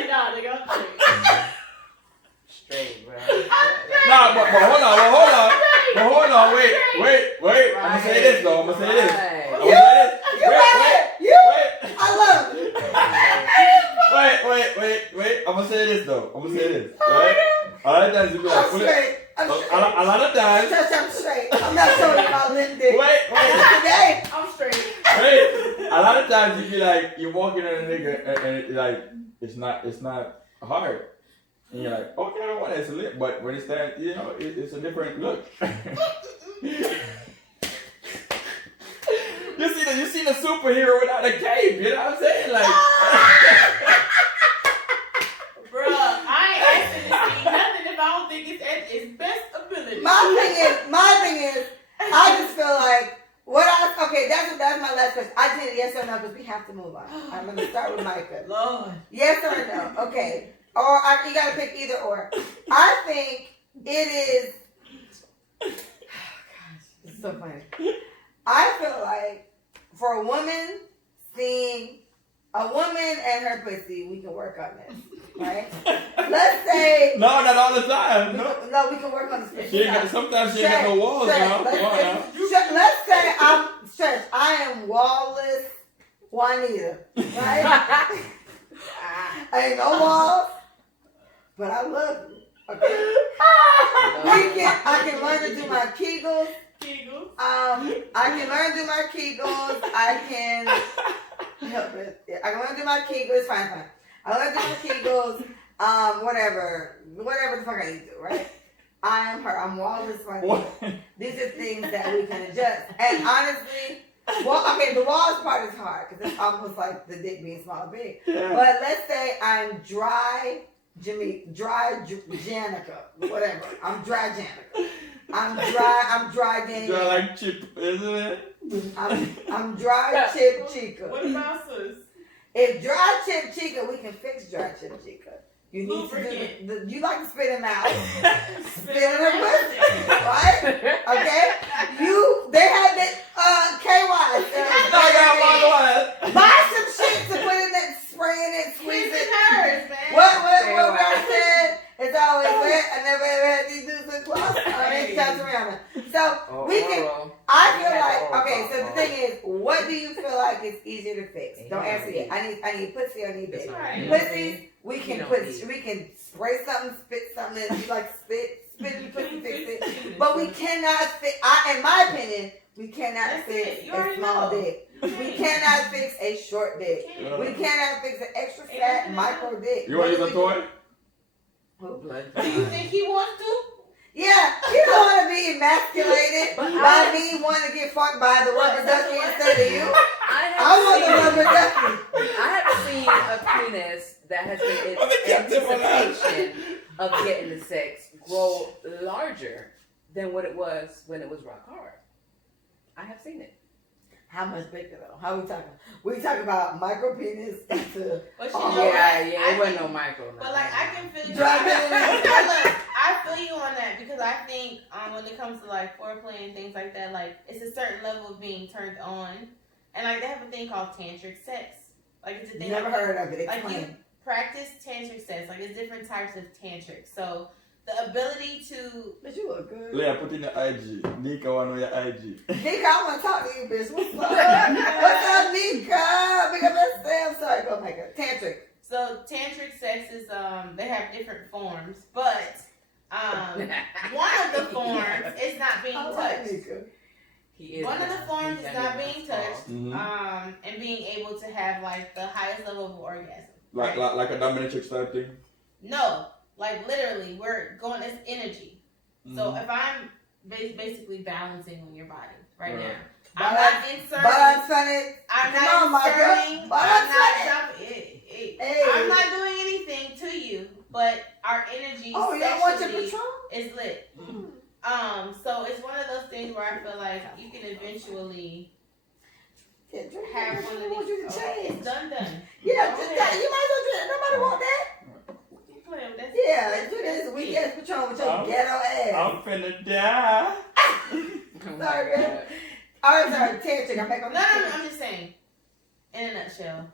like, nah, nigga, I'm straight. Straight, bro. Nah, but hold on, wait. I'ma say this though. Wait. I love it. Wait. I'ma say this though. Right? A lot of times you be like, I'm straight. a lot of times. Just I'm straight. I'm not showing you my lip dick. Wait. Today. I'm straight. Wait. A lot of times you be like, you're walking on a nigga and it's like, it's not hard. And you're like, okay, I don't want that lip, but when it's that, you know, it's a different look. You see the superhero without a cape, you know what I'm saying? Like, Bruh, I ain't asking to see nothing if I don't think it's at its best ability. My thing is, I just feel like that's my last question. I did yes or no because we have to move on. I'm gonna start with Micah. Lord. Yes or no? Okay. Or you gotta pick either or. I think it is. Oh, gosh, it's so funny. I feel like for a woman seeing a woman and her pussy, we can work on this, right? Let's say no, not all the time. No, we can work on this. Sometimes she ain't got no walls, now. Let's say I am wallless Juanita, right? I ain't no walls, but I love you. Okay. I can learn to do my Kegels. I can learn to do my Kegels. I can help it. Yeah, I can learn to do my Kegels. Fine. I learn to do my Kegels. Whatever the fuck I need to do, right? I am her. I'm wallless. These are things that we can adjust. And honestly, the walls part is hard because it's almost like the dick being small or big. Yeah. But let's say I'm dry Janica, whatever. I'm dry Janica. I'm dry Danielle. Dry like Chip, isn't it? I'm dry Chip Chica. What about sis? If dry Chip Chica, we can fix dry Chip Chica. You need to do you like to spit him out. Spit in her pussy, right? Okay? They had that KY. Buy some shit to put in that, spray in it, squeeze it. Hers, man. What I said? It's always wet. I never ever had these dudes in close. So we can. I feel like so the thing is, what do you feel like is easier to fix? Don't answer yet. I need pussy. I need dick. Pussies. We can spray something, spit something. If you like spit you pussy, fix it. But we cannot fix. In my opinion, we cannot fix a small dick. We cannot fix a short dick. We cannot fix an extra fat micro dick. You want to use a toy? Do you think he wants to? Yeah, he don't want to be emasculated by me wanting to get fucked by the rubber ducky instead of you. I want the rubber ducky. I have seen a penis that has been in anticipation of getting the sex grow larger than what it was when it was rock hard. I have seen it. How much bigger though? How we talking? We talking about micro penis to it wasn't no micro. But like I can feel you. Look, I feel you on that because I think when it comes to like foreplay and things like that, like it's a certain level of being turned on, and like they have a thing called tantric sex. Like it's a thing. Never heard of it. Like you practice tantric sex. Like there's different types of tantric. So the ability to. But you look good. Yeah, put in the IG. Nika want to know your IG. Nika, I want to talk to you, bitch. What's up? What's up, Nika? Big up yourself. Sorry, go make it. Tantric. So tantric sex is they have different forms, but one of the forms is not being touched. One of the forms is not being touched, and being able to have like the highest level of orgasm. Like a dominatrix type thing. No. Like literally, we're going as energy. So if I'm basically balancing on your body right now, I'm not inserting. I'm not doing anything to you, but our energy is lit. So it's one of those things where I feel like you can eventually have one of these. It's done. Yeah, just that. You might as well drink. Nobody want that. Yeah, do this. We get Patron with your ghetto ass. I'm finna die. Sorry, girl. Alright, sorry. Tantric. I'm back on I'm just saying. In a nutshell,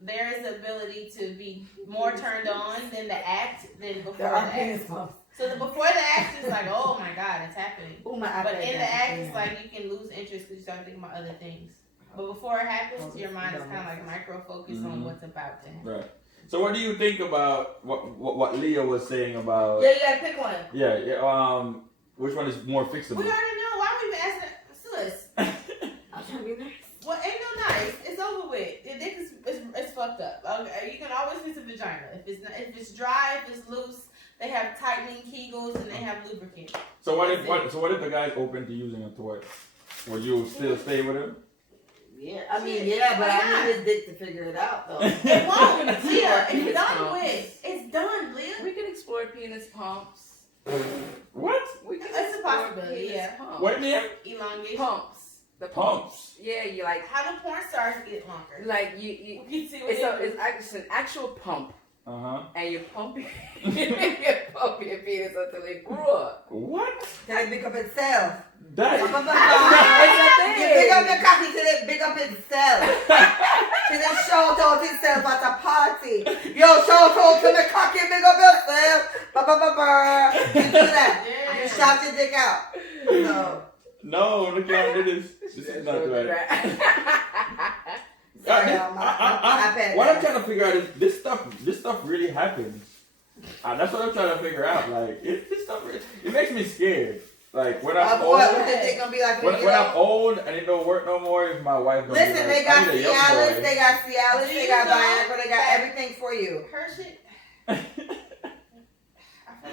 there is the ability to be more turned on than the act than before There the are penis act. pumps. So the before the act is like, oh my god, it's happening. Ooh, my But iPad in the died. act, it's like you can lose interest because you start thinking about other things. But before it happens, your mind is kind of like micro focused on what's about to happen. Right. So what do you think about what Leo was saying about? Yeah, you gotta pick one. Yeah. Which one is more fixable? We already know. Why are we even asking that? Sis. I'm trying to be nice. Well, ain't no nice. It's over with. The dick is fucked up. Okay, you can always use a vagina. If it's dry, if it's loose, they have tightening Kegels and they have lubricant. So what if the guy's open to using a toy? Would you still stay with him? Yeah, I mean, yeah, but I need his dick to figure it out, though. It won't, Leah. It's done with. It's done, Leah. We can explore penis pumps. What? We can It's a explore possibility, penis yeah. pumps. What name? Elongation. Pumps. The Pumps. Yeah, you like How do porn stars get longer? like you You see what it's an actual pump. Uh-huh. And you pump you pump your penis until it grew up. What? Can it pick up itself? That You It's pick up your cocky till it pick up itself. Till it shout out itself at a party. Yo, shout out to the cocky, pick up yourself. Ba ba ba ba. You do that. Yeah. You shout your dick out. No. No, look how it is. This is not right. Sorry, my What I'm trying to figure out is this stuff really happens. That's what I'm trying to figure out. Like this stuff, it makes me scared. Like when I'm old, What the dick gonna be like when I'm old and it don't work no more, if my wife gonna Listen, be like, they got I need a young Cialis, boy. they got Cialis, they got Viagra, they got everything for you. Her shit. I feel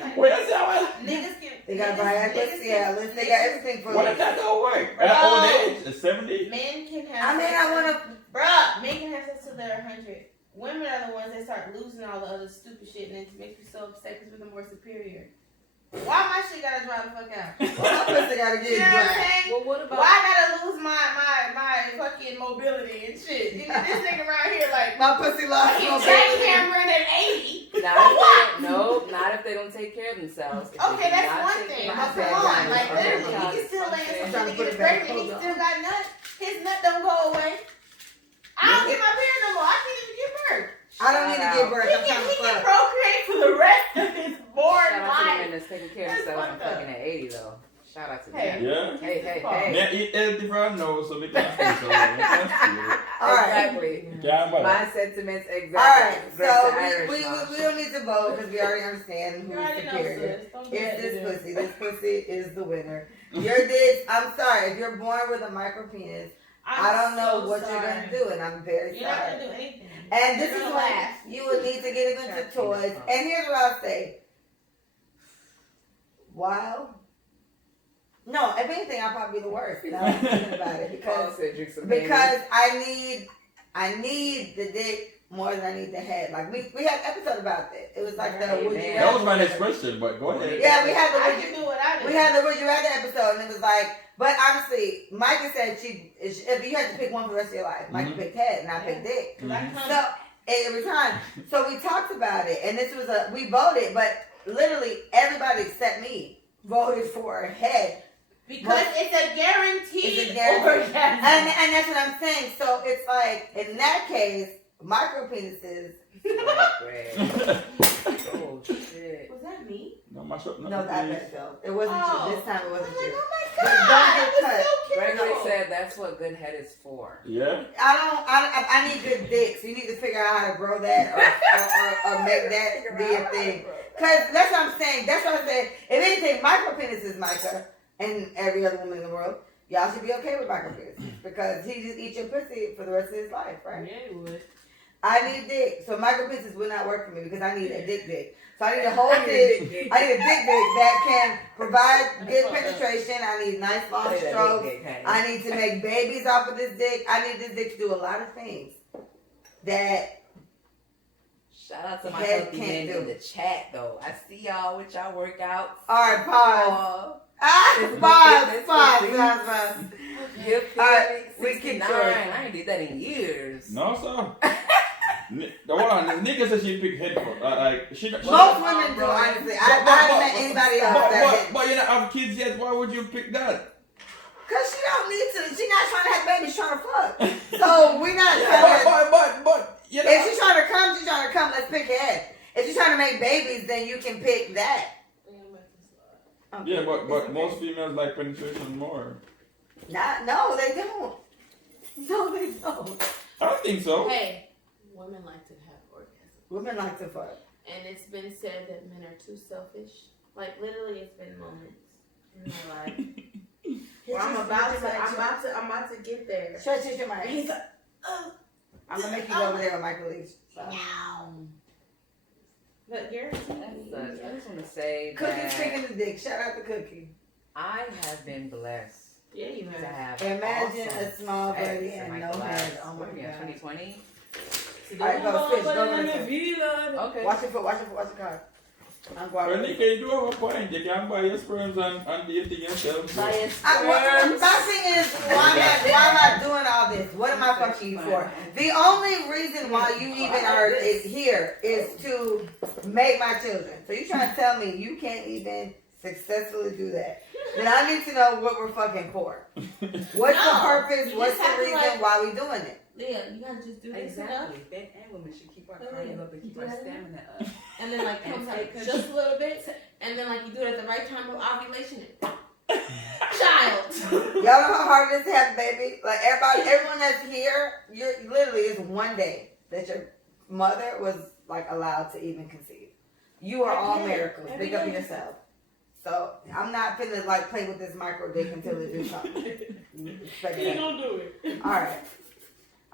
like Wait, that's how I. niggas can. They got niggas- Viagra, niggas Cialis, they got everything for What you. if that don't work? At an old age, at 70? Men can have. I mean, sex I wanna. Bruh, men can have sex till they're 100. Women are the ones that start losing all the other stupid shit, and it makes me so upset because we're the more superior. Why my shit gotta dry the fuck out? Well, my pussy gotta You get know what I'm dry. saying? Well, what about Why I gotta lose my fucking mobility and shit? You know, this nigga around here like, My pussy lost he's no jackhammering at 80. not if they don't take care of themselves. If they Okay, do that's not one take thing. care But of come themselves, on, like okay, literally, he child can still lay in dysfunction. something to Put get it back, pregnant. He hold on. still got nuts. His nut don't go away. I don't get my period no more. I can't even give birth. I don't need to give birth. He I'm can trying to fuck. procreate for the rest of his born Shout out to the life. men that's taking care of That's themselves and fucked up. fucking at 80 though. Shout out to Hey. them. Yeah. Hey, hey, Fuck. hey. Man, eat healthy for our nose so we can stay so. All right. Exactly. Yeah, My sentiments exactly. All right, That's so the Irish we mom. don't need to vote because we already understand You who's already know, superior. sis. Don't do that It's to this them. pussy. This pussy is the winner. Your dick, I'm sorry, if you're born with a micro penis, I don't know so what sorry. you're going to do, and I'm very You're not sorry. gonna do anything. And this You're is gonna when laugh. you would need to get into toys. And here's what I'll say. Wow. No, if anything, I'll probably be the worst. Now I'm thinking about it Paul because said drink some baby. I need the dick more than I need the head. Like we had an episode about that. It was like the would you Amen. That was rather. my next question, but go ahead. Yeah, we had the I would can you, do what I do. we had the would you rather episode, and it was like. But honestly, Micah said if you had to pick one for the rest of your life, Micah picked head and I picked dick. 'Cause I come- So every time, so we talked about it, and this was we voted, but literally everybody except me voted for head, because it's a guaranteed It's a guarantee. orgasm. and that's what I'm saying. So it's like in that case, micro penises. Oh shit. Was that me? No, my short. No, that bad fell. It wasn't Oh. you. This time it I was wasn't like, you. oh my But god, don't get I was cut. so Gregory cute. said that's what good head is for. Yeah. I need good dick. So you need to figure out how to grow that or make that be a thing. Cause that's what I'm saying. That's what I'm saying. If anything, micro penises, Micah, and every other woman in the world, y'all should be okay with micro penises because he just eats your pussy for the rest of his life, right? Yeah, it would. I need dick, so micro penises will not work for me because I need a dick. So I need a whole dick. I need a dick that can provide good penetration. I need nice long strokes. I need to make babies off of this dick. I need this dick to do a lot of things that. Shout out to my Head healthy can't men do. in the chat though. I see y'all with y'all workouts. All right, pause. It's Pause. You're Alright, we 69. keep yours. I ain't did that in years. No, sir. The one, the nigga said she picked head for like she. Most women do, honestly. I haven't met anybody else that did. But you don't have kids yet. Why would you pick that? Cause she don't need to. She not trying to have babies. Trying to fuck. So we not trying to. But You know? If she's trying to come, she's trying to come. Let's pick ahead. If she's trying to make babies, then you can pick that. Okay. Yeah, but most females like penetration more. No, they don't. No, they don't. I don't think so. Hey, women like to have orgasms. Women like to fuck. And it's been said that men are too selfish. Like literally, it's been moments in my life. Well, I'm about to get there. Stretch your mic. He's like, I'm gonna make you go over there with Michael Leach. So. But you're. I just want to say Cookie that sticking the dick. Shout out to Cookie. I have been blessed Yeah, you to have. have Imagine awesome a small sex birdie in and my no life. head. Oh my What are we in, god. 2020? Alright, go switch. Go over there. Okay. Watch your foot. Watch your car. I'm Well, going. Nika, you do have a point. You can buy your sperms and dating yourself. Buy your My thing is, why am I doing all this? What am I fucking you for? The only reason why you even is here is to make my children. So you trying to tell me you can't even successfully do that? Then I need to know what we're fucking for. What's the purpose? You What's just have the to, reason like- why we doing it? Yeah, you gotta just do this enough. Exactly. Men and women should keep our Oh, cardio yeah. up and keep Do our that stamina up. And then like comes out just a little bit, and then like you do it at the right time of ovulation. Child. Y'all know how hard it is to have a baby? Like everyone that's here, you're literally is one day that your mother was like allowed to even conceive. You are all miracles. Big up yourself. So I'm not finna like play with this micro dick until it do something. He gonna do it.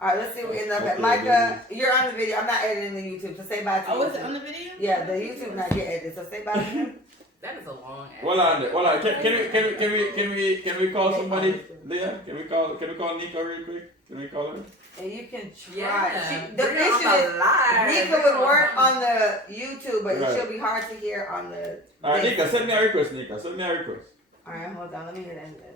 Alright, let's see what we end up at. Micah, you're on the video. I'm not editing the YouTube, so say bye to Oh, was it YouTube. on the video? Yeah, the YouTube not get edited, so say bye to him. That is a long ass. Hold on. Can we call somebody? Leah, can we call Nika real quick? Can we call her? And you can try. Yeah. The Bring it on issue the is live. Nika Bring it would on work the- on the YouTube, but Right. she'll be hard to hear on the. Alright, Nika, send me a request, Nika. Send me a request. Alright, hold on. Let me hear the end of this.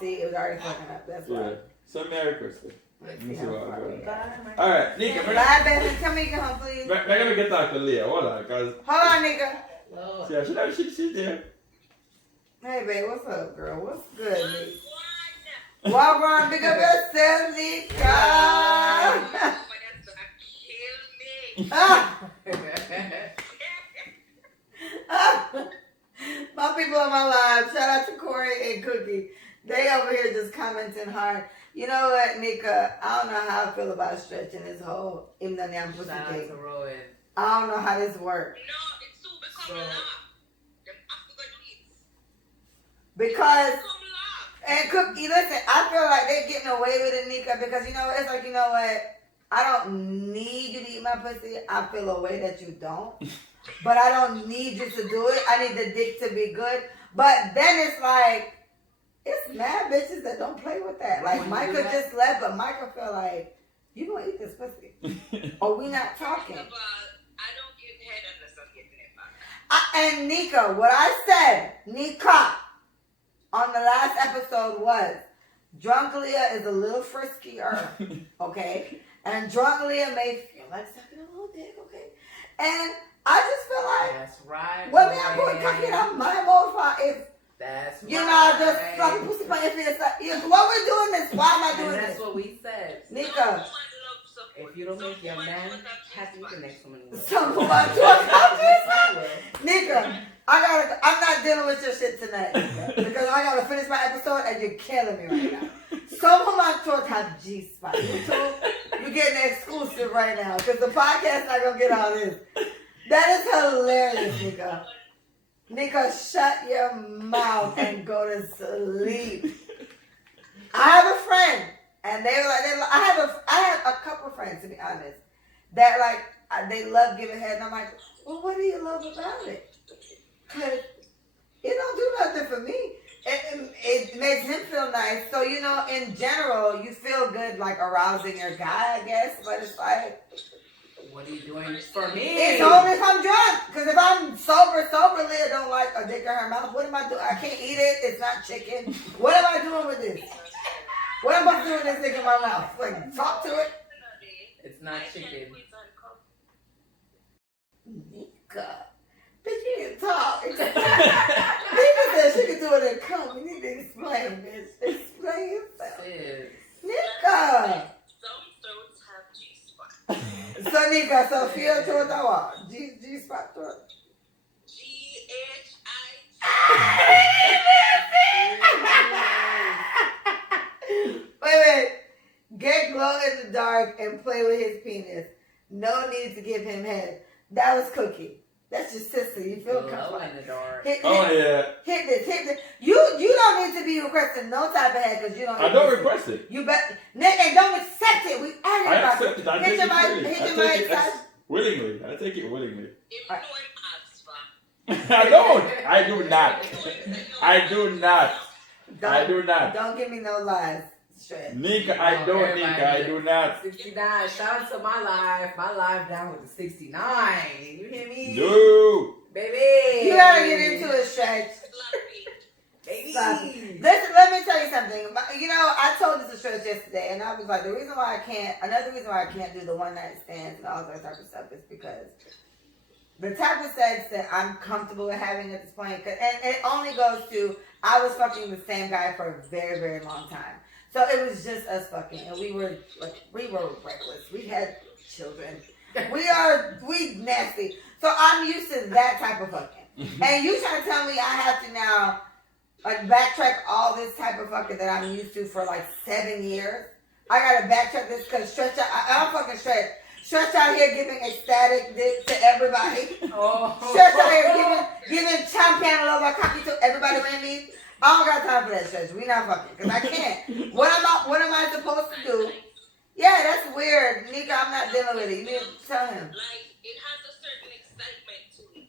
See, it was already fucking up. That's why. Yeah. Send me a request. Let's Let me see see how what far I we got. got. Alright, Nika, Bye, baby. Come here, get home, please. maybe we can talk to Leah. Hold on, cause Hold on, nigga. Lord. yeah, she's there. Hey, babe, what's up, girl? What's good, Nick? Walk around, pick up yourself, Nika. My people on my live, shout out to Corey and Cookie. They over here just commenting hard. You know what, Nika? I don't know how I feel about stretching this whole imnaniam pussy Shout out thing. to Roy. I don't know how this works. So, Because, and Cookie, listen, I feel like they're getting away with it, Nika, because you know, it's like, you know what? I don't need you to eat my pussy. I feel a way that you don't. But I don't need you to do it. I need the dick to be good. But then it's like, it's mad bitches that don't play with that. Like, When you Micah do that- just left, but Micah feel like, you gonna eat this pussy. Or we not talking. I don't get head unless I'm getting it back. And Nika, what I said, Nika, on the last episode was, Drunk Leah is a little friskier, okay? And Drunk Leah may feel like sucking a little dick, okay? And I just feel like, that's right. well, me, I'm Roy. going to cock it out my mouth if, That's you right. know, just fucking pussy playing if it's like, what we're doing this, why am I And doing that's this? what we said. Nika, If you don't make your man happy, the next woman will. some of my Nika, I'm not dealing with your shit tonight, Nika, because I gotta finish my episode and you're killing me right now. Some of my thoughts have G-spot. You're getting exclusive right now because the podcast's not gonna get all this. That is hilarious, Nika. Nika, shut your mouth and go to sleep. I have a friend, and they were like, I have a couple friends, to be honest, that like they love giving head, and I'm like, well, what do you love about it? Cause it don't do nothing for me. It makes him feel nice. So you know, in general, you feel good, like arousing your guy, I guess. But it's like, What are you doing for me? it's only if I'm drunk. Because if I'm sober, Leah don't like a dick in her mouth. What am I doing? I can't eat it. It's not chicken. What am I doing with this? What am I doing with this dick in my mouth? Like, talk to it. It's not chicken. Nika. Bitch, you can talk. Nika said she can do it and come. You need to explain, bitch. Explain yourself. Sis. Nika. Some Nika, so feel towards the wall. G spot towards. Wait. Get glow in the dark and play with his penis. No need to give him head. That was Cookie. That's your sister. You feel Glow in the dark. Hit this. You don't need to be requesting no type of head because you don't. I don't request it. You bet. Nigga, don't accept it. We argued I about accept it. I take it willingly. I take it willingly. I don't. I do not. I do not. I do not. Don't give me no lies. Straight. Nika, I don't. Nika, I do not. 69. Shout out to my life. My life down with the 69. You hear me? No. Baby. You gotta get into it, Stretch. Baby. Listen, let me tell you something. You know, I told this to Stretch yesterday, and I was like, another reason why I can't do the one night stands and all that type of stuff is because the type of sex that I'm comfortable with having at this point, and it only goes to, I was fucking the same guy for a very, very long time. So it was just us fucking, and we were reckless. We had children. We nasty. So I'm used to that type of fucking. And you trying to tell me I have to now like backtrack all this type of fucking that I'm used to for like 7 years? I gotta backtrack this because Stretch out. I'm fucking Stretch. Stretch out here giving ecstatic dick to everybody. Stretch out here giving champion love cocky to everybody when me. I don't got time for that, Stretch. We not fucking because I can't. What am I supposed to do? Yeah, that's weird, Nika. I'm not dealing with it. You need to tell him. Like it has a certain excitement to it.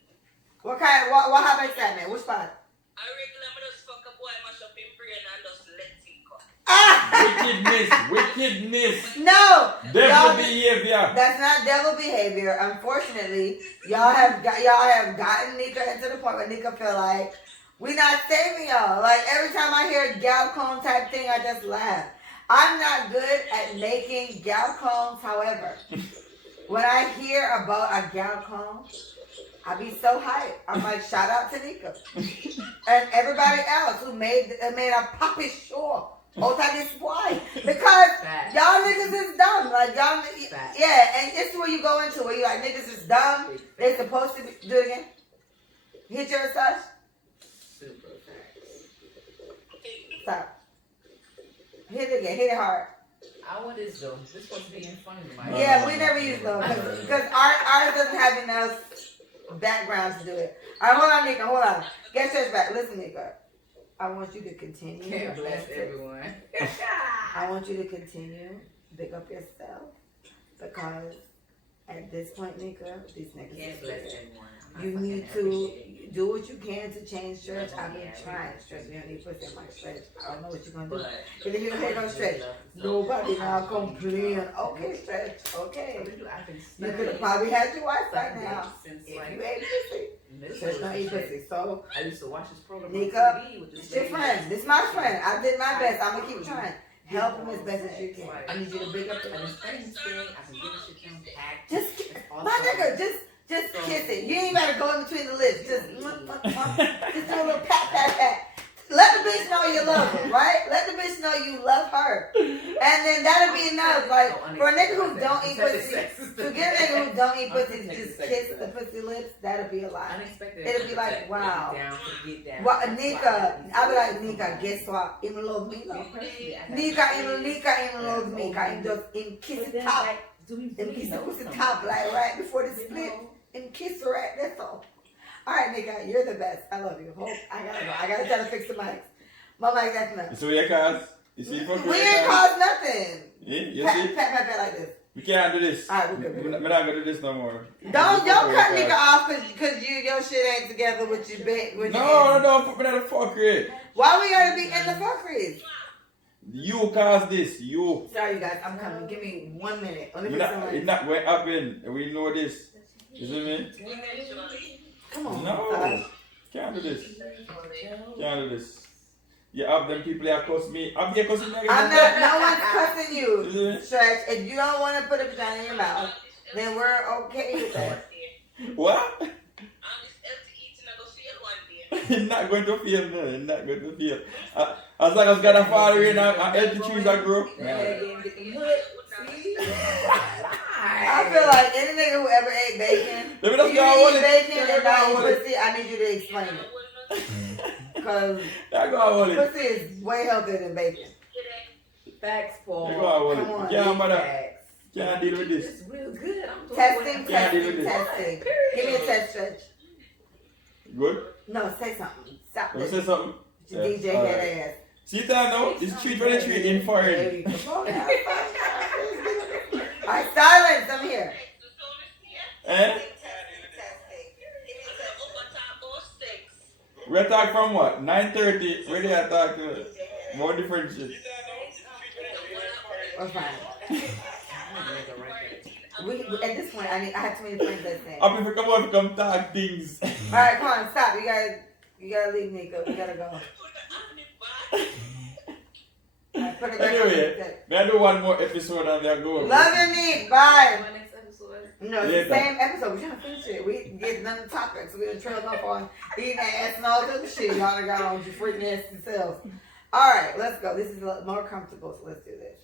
What kind? What have excitement? Which part? I regular just fuck a boy, mash up him brain and just let him go. Wickedness. No. Devil behavior. That's not devil behavior. Unfortunately, y'all have gotten Nika into the point where Nika feel like we not saving y'all. Like every time I hear a gal clone type thing, I just laugh. I'm not good at making gal clones. However, when I hear about a gal clone, I be so hyped. I'm like, shout out to Nika and everybody else who made a poppy sure. This why? Because y'all niggas is dumb. Like y'all, yeah. And it's where you go into where you like niggas is dumb. They supposed to be. Do it again. Hit your Sasha. Super facts. Stop. Hit it again. Hit it hard. I want this though. This supposed to be in front of me. Yeah, we never use those because ours doesn't have enough background to do it. All right, hold on, Nika. Hold on. Get Stretch back. Listen, Nika. I want you to continue. Can't bless everyone. I want you to continue. Big up yourself because at this point, Nika, these niggas. Can't bless everyone. You need to do what you can to change Stretch. I've been trying. Stretch, you don't need to put in my Stretch. I don't know what you're gonna do. If you here go Stretch, nobody now complain. Okay, Stretch. Okay. You could have probably had your wife right now. If you ate pussy. Stretch don't eat pussy. So I used to watch this program. Nika, it's your friend. This is my friend. I did my best. I'm gonna keep trying. Help him as best as you can. I need you to big up the my nigga, just kiss it. You ain't gotta go in between the lips. Just do a little pat. Let the bitch know you love her, right? Let the bitch know you love her. And then that'll be enough. Like, for a nigga who don't eat pussy, to get a nigga who don't eat pussy to just kiss the pussy lips, that'll be a lot. It'll be like, wow. Nika, I'll be like, Nika, guess what? Even love me, no. Nika even love me. I just in kiss the top. In kiss the pussy top, like right before the split. And kiss her at, that's all. Alright, Nika, you're the best. I love you. Hope I gotta go. I gotta try to fix the mics. My mic's acting up. So your cars? You see we ain't caused nothing. Yeah, you see? Pat like this. We can't do this. Alright, we're good. We're not gonna do this no more. Don't cut Nika off because your shit ain't together with your bed. No, put me in the fuckery. Why we gotta be in the fuckeries? You caused this. You. Sorry, you guys. I'm coming. Give me 1 minute. It's not what happened. We know this. You see me? Come on. No. Can't do this. Can't do this. You have them people that cuss me. I'm cussing me. I'm not. No one's cussing you. Stretch. If you don't want to put a vagina in your mouth, then we're okay with that. What? It's not going to feel, no. It's not going to feel. As long as God a father in a healthy trees that grow. See? I feel like any nigga who ever ate bacon, Let me if you eat bacon Let and me not eat go pussy, I need you to explain it. Because Let go on it. pussy is way healthier than bacon. Facts, Paul. Let go on Come on. it. Can't, mother. Facts. Can't deal with this. It's real good. I'm doing Testing, what Yeah, do testing, this. testing. Period. Give me a test stretch. Good? No, say something. Stop Let me this. say something. Your DJ All head right. ass. See that now? It's 3:23 in foreign. Alright, silence. I'm here. Eh? We're talking from what? 9:30. Where they are talking more different shit. We're fine. We at this point, I have too many friends that say. Up if you come on, come talk things. Alright, come on, stop. You gotta leave, Nico. You gotta go. Alright, put it back Anyway, may I do one more episode and then go? Love you, Nick. Bye. My next episode. No, it's Yeah, the same episode. We're trying to finish it. We get none of the topics. We done trailed off on eating ass and all the other shit. Y'all done got on your freaking nasty selves. Alright, let's go. This is a lot more comfortable, so let's do this.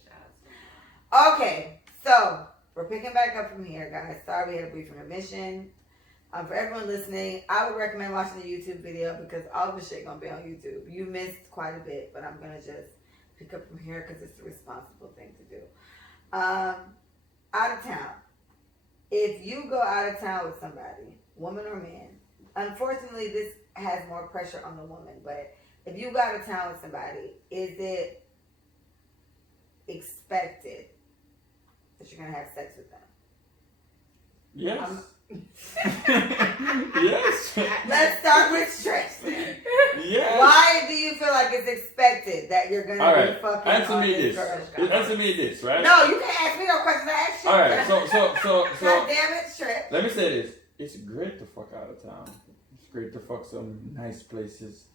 Okay, so we're picking back up from here, guys. Sorry we had a brief intermission. For everyone listening, I would recommend watching the YouTube video because all of the shit gonna be on YouTube. You missed quite a bit, but I'm gonna just pick up from here because it's the responsible thing to do. Out of town. If you go out of town with somebody, woman or man, unfortunately this has more pressure on the woman, but if you go out of town with somebody, is it expected that you're gonna have sex with them? Yes. Yes. Let's start with Stretch then. Yes. Why do you feel like it's expected that you're gonna All be right. fucking Answer on me this this. girl? Answer me this, right? No, you can't ask me no questions. I asked you. All right. So. God damn it, Stretch. Let me say this. It's great to fuck out of town. It's great to fuck some nice places.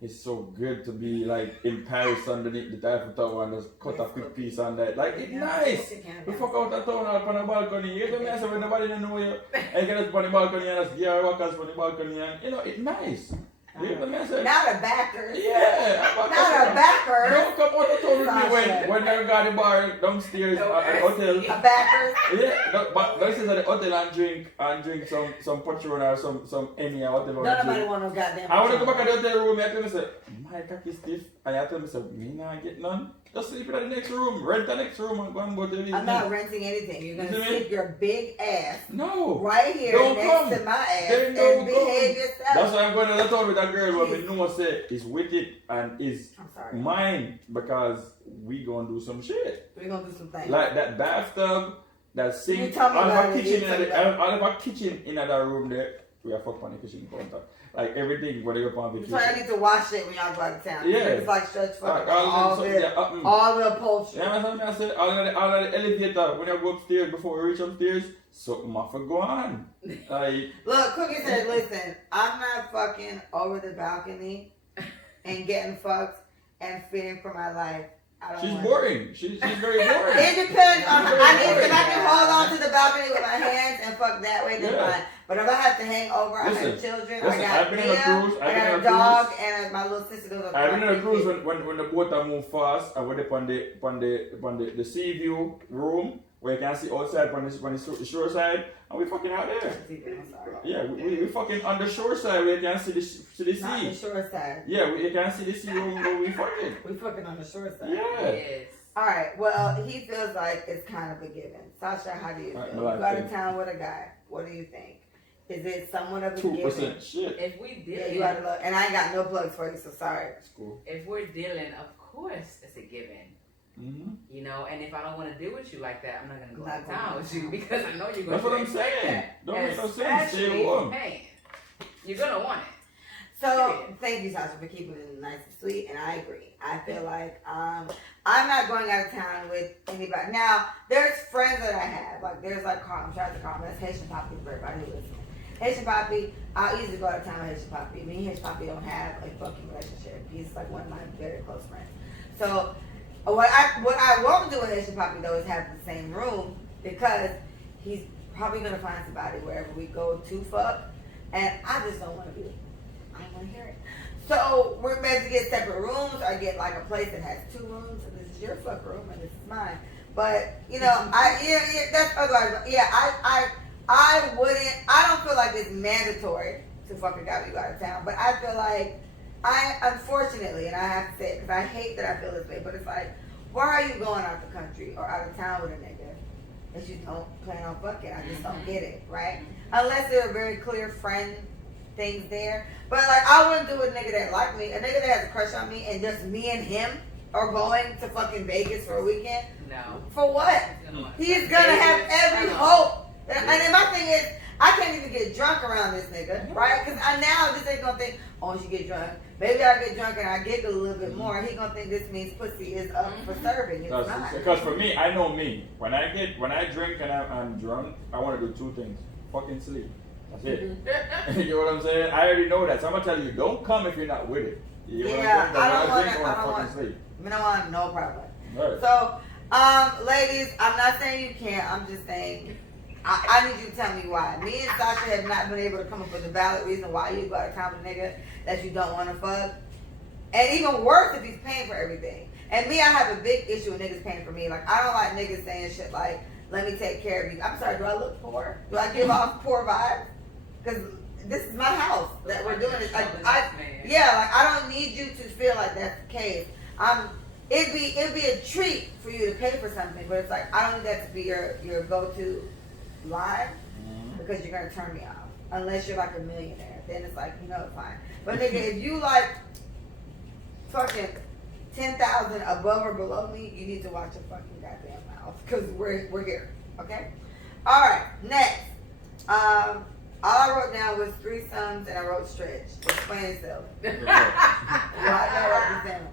It's so good to be like in Paris underneath the Eiffel Tower and just cut a quick piece on that. Like it's nice. We fuck out the town out on the balcony. You know what I mean? When nobody don't know you, and you can just on the balcony and just gear walkers on the balcony and you know it's nice. You know what I mean? Not a backer. Yeah. Not a backer. Don't come out the town with me Sasha. when they got the bar downstairs at the hotel. A backer. Yeah, no, but let's say at the hotel and drink some Patron or some Emmy or whatever. Don't nobody want no goddamn. I want to go back at the hotel room and I tell myself, my cocky stiff. And I tell myself, me not get none. Just sleep in the next room. Rent the next room and go and go to the I'm not renting anything. You're gonna You see me? stick your big ass No. right here Don't next come. to my ass Then and don't behave come. yourself. That's why I'm going to the town with a girl where we know say is wicked and is I'm sorry. mine because we gonna do some shit. We're gonna do some things. Like that bathtub, that You sink, tell me all of about our it, kitchen, you tell me about it. all of our kitchen in that room there. We are fuck on the kitchen counter. Like everything when they go on That's why I vacation. need to wash it when y'all go out of town. Yeah. It's like Stretch fucking Like, all the upholstery. Yeah, man, I said all of the elevator when I go upstairs before we reach upstairs, something off for go on. Like Look, Cookie said, listen, I'm not fucking over the balcony and getting fucked and fearing for my life. I don't she's want boring. She's very boring. It depends on Very I need boring. if I can hold on to the balcony with my hands and fuck that way, then Yeah. fine. But if I have to hang over, I have Listen, children, listen, I got I've been on a Mia, cruise, I I've got been a on a dog, cruise. and my little sister goes on I've been on a cruise cruise. when the boat move fast and we're on the sea view room where you can see outside on the shore side and we fucking out there. I'm sorry. Yeah, we fucking on the shore side where you can see the Not the sea. shore side. Yeah, you can see the sea room where we fucking. We fucking on the shore side. Yeah. Yes. Alright, well, he feels like it's kind of a given. Sasha, how do you feel? Alright, You well, go I out of think- town with a guy. What do you think? Is it somewhat of a given? 2% shit. If we Yeah, dealing, you gotta look. And I ain't got no plugs for you, so sorry. That's cool. if we're dealing, of course it's a given. Mm-hmm. You know, and if I don't want to deal with you like that, I'm not gonna go Not out of going town out with of you town. because I know you're gonna. That's what I'm expect saying. that. Don't make no sense. Especially Stay warm. man, you're gonna want it. So thank you, Sasha, for keeping it nice and sweet, and I agree. I feel like I'm not going out of town with anybody. Now, there's friends that I have. Like there's like Carl, shout out to Carl, that's Haitian Poppy for everybody who listens. Haitian Poppy, I'll easily go out of town with Haitian Poppy. Me and Haitian Poppy don't have a fucking relationship. He's like one of my very close friends. So what I won't do with Haitian Poppy though is have the same room because he's probably gonna find somebody wherever we go to fuck, and I just don't want to be. I don't want to hear it. So we're meant to get separate rooms or get like a place that has 2 rooms. So this is your fuck room and this is mine. But you know, that's otherwise. But yeah, I wouldn't. I don't feel like it's mandatory to fucking got you out of town. But I feel like unfortunately, and I have to say it because I hate that I feel this way. But it's like, why are you going out the country or out of town with a nigga that you don't plan on fucking? I just don't get it, right? Unless there are very clear friend things there. But like, I wouldn't do a nigga that like me, a nigga that has a crush on me, and just me and him are going to fucking Vegas for a weekend. No. For what? He's gonna have every hope. And then my thing is, I can't even get drunk around this nigga, right? Because now this ain't gonna think, oh, she get drunk. Maybe I get drunk and I giggle a little bit more. He gonna think this means pussy is up for serving. It's not. Because for me, I know me. When I drink and I'm drunk, I want to do two things: fucking sleep. That's it. You know what I'm saying? I already know that. So I'm gonna tell you, don't come if you're not with it. You know Yeah, what I'm I don't want fucking sleep. I don't want no problem. Right. So, ladies, I'm not saying you can't. I'm just saying I need you to tell me why. Me and Sasha have not been able to come up with a valid reason why you go out of town with a nigga that you don't want to fuck. And even worse if he's paying for everything. And me, I have a big issue with niggas paying for me. Like, I don't like niggas saying shit like, let me take care of you. I'm sorry, do I look poor? Do I give off poor vibes? Because this is my house that we're doing this. Like, I don't need you to feel like that's the case. It'd be a treat for you to pay for something, but it's like, I don't need that to be your go-to line because you're gonna turn me off. Unless you're like a millionaire, then it's like, you know, fine. But nigga, if you like fucking 10,000 above or below me, you need to watch your fucking goddamn mouth because we're here, okay? All right, next. All I wrote down was threesomes and I wrote stretch. Explain yourself.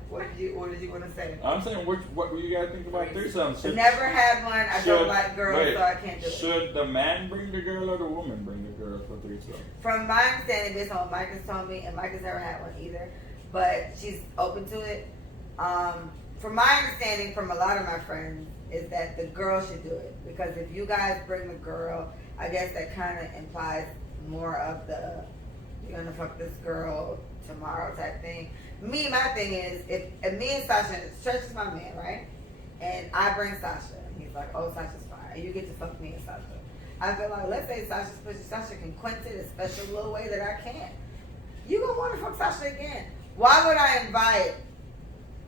What did you want to say? I'm saying, what you gotta think about threesomes? Never had one. I don't like girls, so I can't do it. Should the man bring the girl or the woman bring the girl for threesome? From my understanding, based on what Mike has told me, and Mike has never had one either, but she's open to it. From my understanding, from a lot of my friends, is that the girl should do it because if you guys bring the girl, I guess that kind of implies more of the you're gonna fuck this girl tomorrow type thing. My thing is, if me and Sasha, Stretch is my man, right? And I bring Sasha, and he's like, oh, Sasha's fine, and you get to fuck me and Sasha. I feel like, let's say Sasha's pussy, Sasha can quench it a special little way that I can't. You gonna want to fuck Sasha again? Why would I invite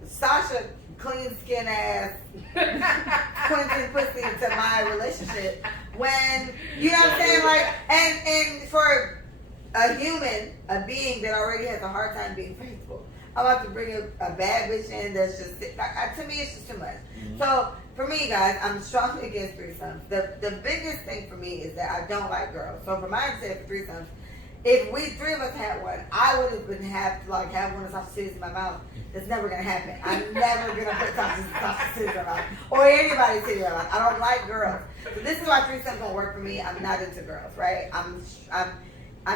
Sasha clean skin ass quenching pussy into my relationship when you know what I'm saying? Like, and for a human, a being that already has a hard time being faithful, I'm about to bring a bad bitch in that's just like, to me it's just too much. So for me, guys, I'm strongly against threesomes. The biggest thing for me is that I don't like girls. So for my understanding for threesomes, if we three of us had one, I would have have one of Sasha's titties in my mouth. That's never gonna happen. I'm never gonna put Sasha's titties in my mouth or anybody's titties in my mouth. I don't like girls. So this is why threesomes don't work for me. I'm not into girls, right? I'm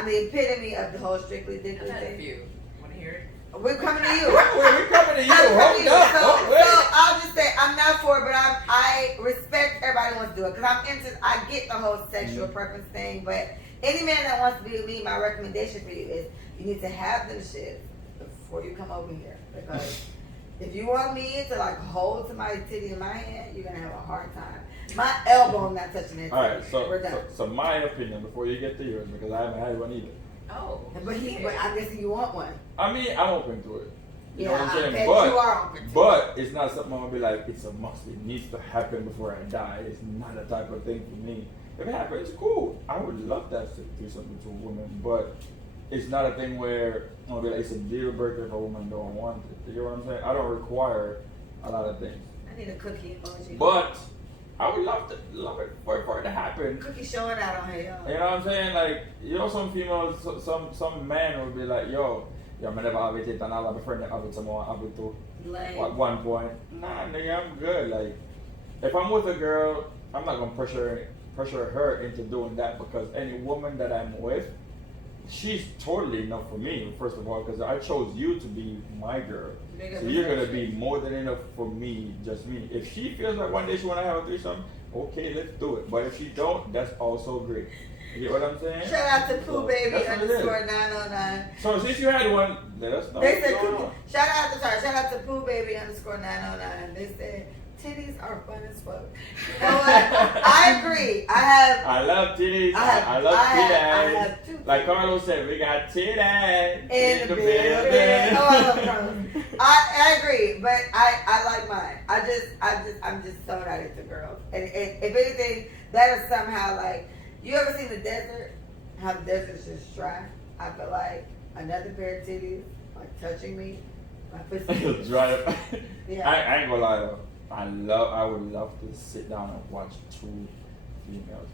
the epitome of the whole strictly dickly thing. Want to hear it? We're coming to you. We're coming to you. Hold up. So I'll just say I'm not for it, but I respect everybody wants to do it because I get the whole sexual preference thing, but any man that wants to be with me, my recommendation for you is you need to have them shit before you come over here. Because if you want me to like hold somebody's titty in my hand, you're gonna have a hard time. My elbow, I'm not touching it. All right, we're done. So my opinion before you get to yours, because I haven't had one either. Oh, but I guess you want one. I mean, I'm open to it. You know what I'm saying? You are open to it. But it's not something I'm gonna be like, it's a must. It needs to happen before I die. It's not a type of thing for me. If it happens, it's cool. I would love that to do something to a woman, but it's not a thing where I'm gonna be like, it's a deal breaker if a woman don't want it. You know what I'm saying? I don't require a lot of things. I need a cookie emoji. But I would love it for it to happen. Cookie showing out on here, y'all. You know what I'm saying? Like, you know, some females, some man would be like, yo, I never have it, and I'll have a friend that have it, someone have it too. At one point, nah, nigga, I'm good. Like, if I'm with a girl, I'm not gonna pressure her into doing that because any woman that I'm with, she's totally enough for me, first of all, because I chose you to be my girl. So you're going to be more than enough for me, just me. If she feels like one day she want to have a threesome, okay, let's do it. But if she don't, that's also great. You know what I'm saying? Shout out to Pooh Baby _ 909. So since you had one, let us know. They said, shout out to Pooh Baby _ 909. They said, titties are fun as fuck. You know what? I agree. I love titties. I love titties. I have two. Like Carlos said, we got titties In the building. Oh, I love Carlos. I agree, but I like mine. I'm just so not into girls. And if anything, that is somehow like, you ever seen the desert? How the desert's just dry? I feel like another pair of titties, like touching me, my pussy. Dry up. Yeah. I ain't gonna lie though. I would love to sit down and watch two females.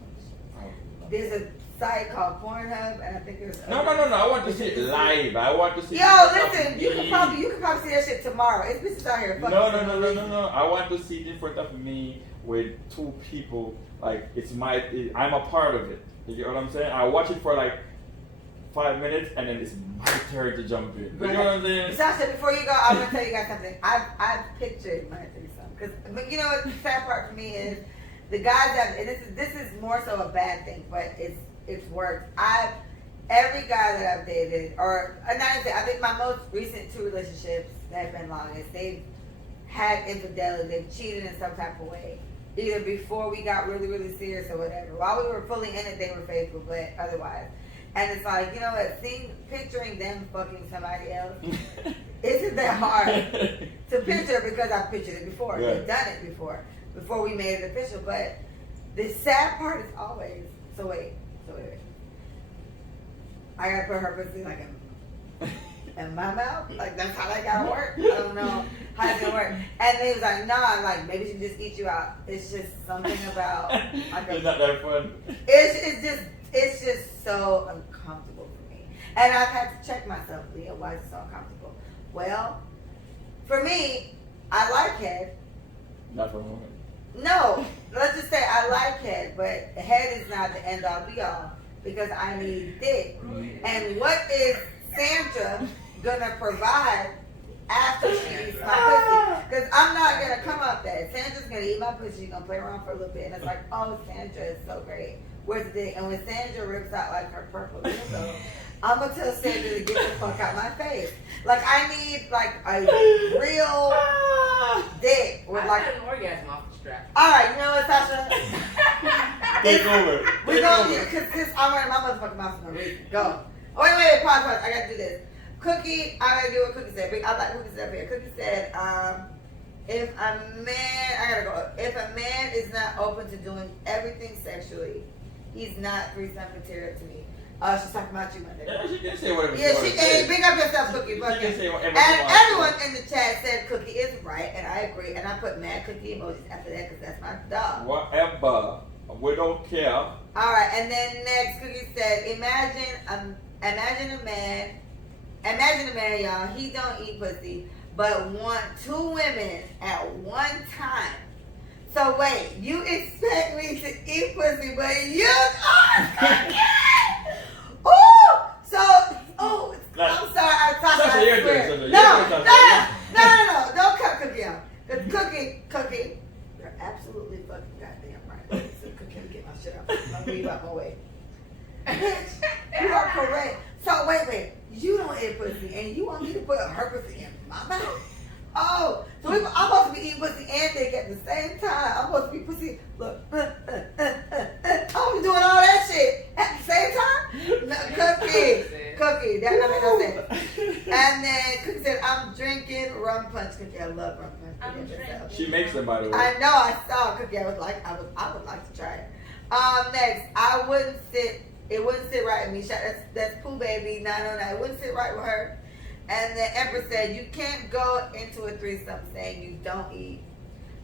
There's a site called Pornhub, and I think there's No. I want to see it live. I want to see. Yo, listen, you can probably see that shit tomorrow. It's bitches out here. No. I want to see different of me with two people. Like I'm a part of it. You get what I'm saying? I watch it for like 5 minutes, and then it's my turn to jump in. You know what I'm saying? Sasha, before you go, I'm gonna tell you guys something. I've pictured my threesome because you know what the sad part for me is the guys that, and this is more so a bad thing, but it's worked. Every guy that I've dated, or not even, I think my most recent 2 relationships that have been longest, they've had infidelity, they've cheated in some type of way. Either before we got really, really serious or whatever. While we were fully in it, they were faithful, but otherwise. And it's like, you know what, picturing them fucking somebody else isn't that hard to picture because I've pictured it before. Yeah. We've done it before we made it official. But the sad part is always, so wait. I gotta put her pussy like in my mouth? Like that's how that gotta work? I don't know how it's gonna work. And they was like, nah, like maybe she can just eat you out. It's just something about like It's not that fun. It's just so uncomfortable for me. And I've had to check myself, Leah, why is it so uncomfortable? Well, for me, I like head. Not for a moment. No, let's just say I like head, but head is not the end all be all because I need dick. And what is Sandra gonna provide after she eats my pussy? Because I'm not gonna come up there. Sandra's gonna eat my pussy, she's gonna play around for a little bit, and it's like, oh, Sandra is so great. Where's the dick? And when Sandra rips out like her purple dildo, I'm gonna tell Sandra to get the fuck out my face. Like I need like a real dick with like an orgasm off the strap. all right, you know what, Sasha? Take over. We're gonna because I'm wearing my motherfucking mouth for no reason. Go. Oh, wait, pause. I gotta do this. Cookie, I gotta do what Cookie said. I like Cookie said up here. Cookie said, if a man is not open to doing everything sexually, he's not threesome material to me. She's talking about you, my nigga. Yeah, she can say whatever Yeah, she she can. Bring up yourself, Cookie. Fuck She can it. say whatever And she wants. everyone in the chat said Cookie is right, and I agree. And I put mad Cookie emojis after that because that's my dog. Whatever. We don't care. All right, and then next, Cookie said, imagine a man, y'all. He don't eat pussy, but want 2 women at one time. So wait, you expect me to eat pussy, but you are cooking? I'm sorry, I Sasha, you're doing something. No, don't cut Cookie out. Cause Cookie, you're absolutely fucking goddamn right. So Cookie, get my shit out. I'm gonna leave out my way. You are correct. So wait, you don't eat pussy, and you want me to put her pussy in my mouth? Oh, so I'm supposed to be eating pussy and dick at the same time. I'm supposed to be pussy. Look, I'm doing all that shit at the same time. No, Cookie, that doesn't make no sense. And then Cookie said, "I'm drinking rum punch." Cookie, I love rum punch. She makes them, by the way. I know. I saw Cookie. I would like to try it. Next, it wouldn't sit right with me. That's Pooh Baby 909. It wouldn't sit right with her. And then Empress said, you can't go into a threesome saying you don't eat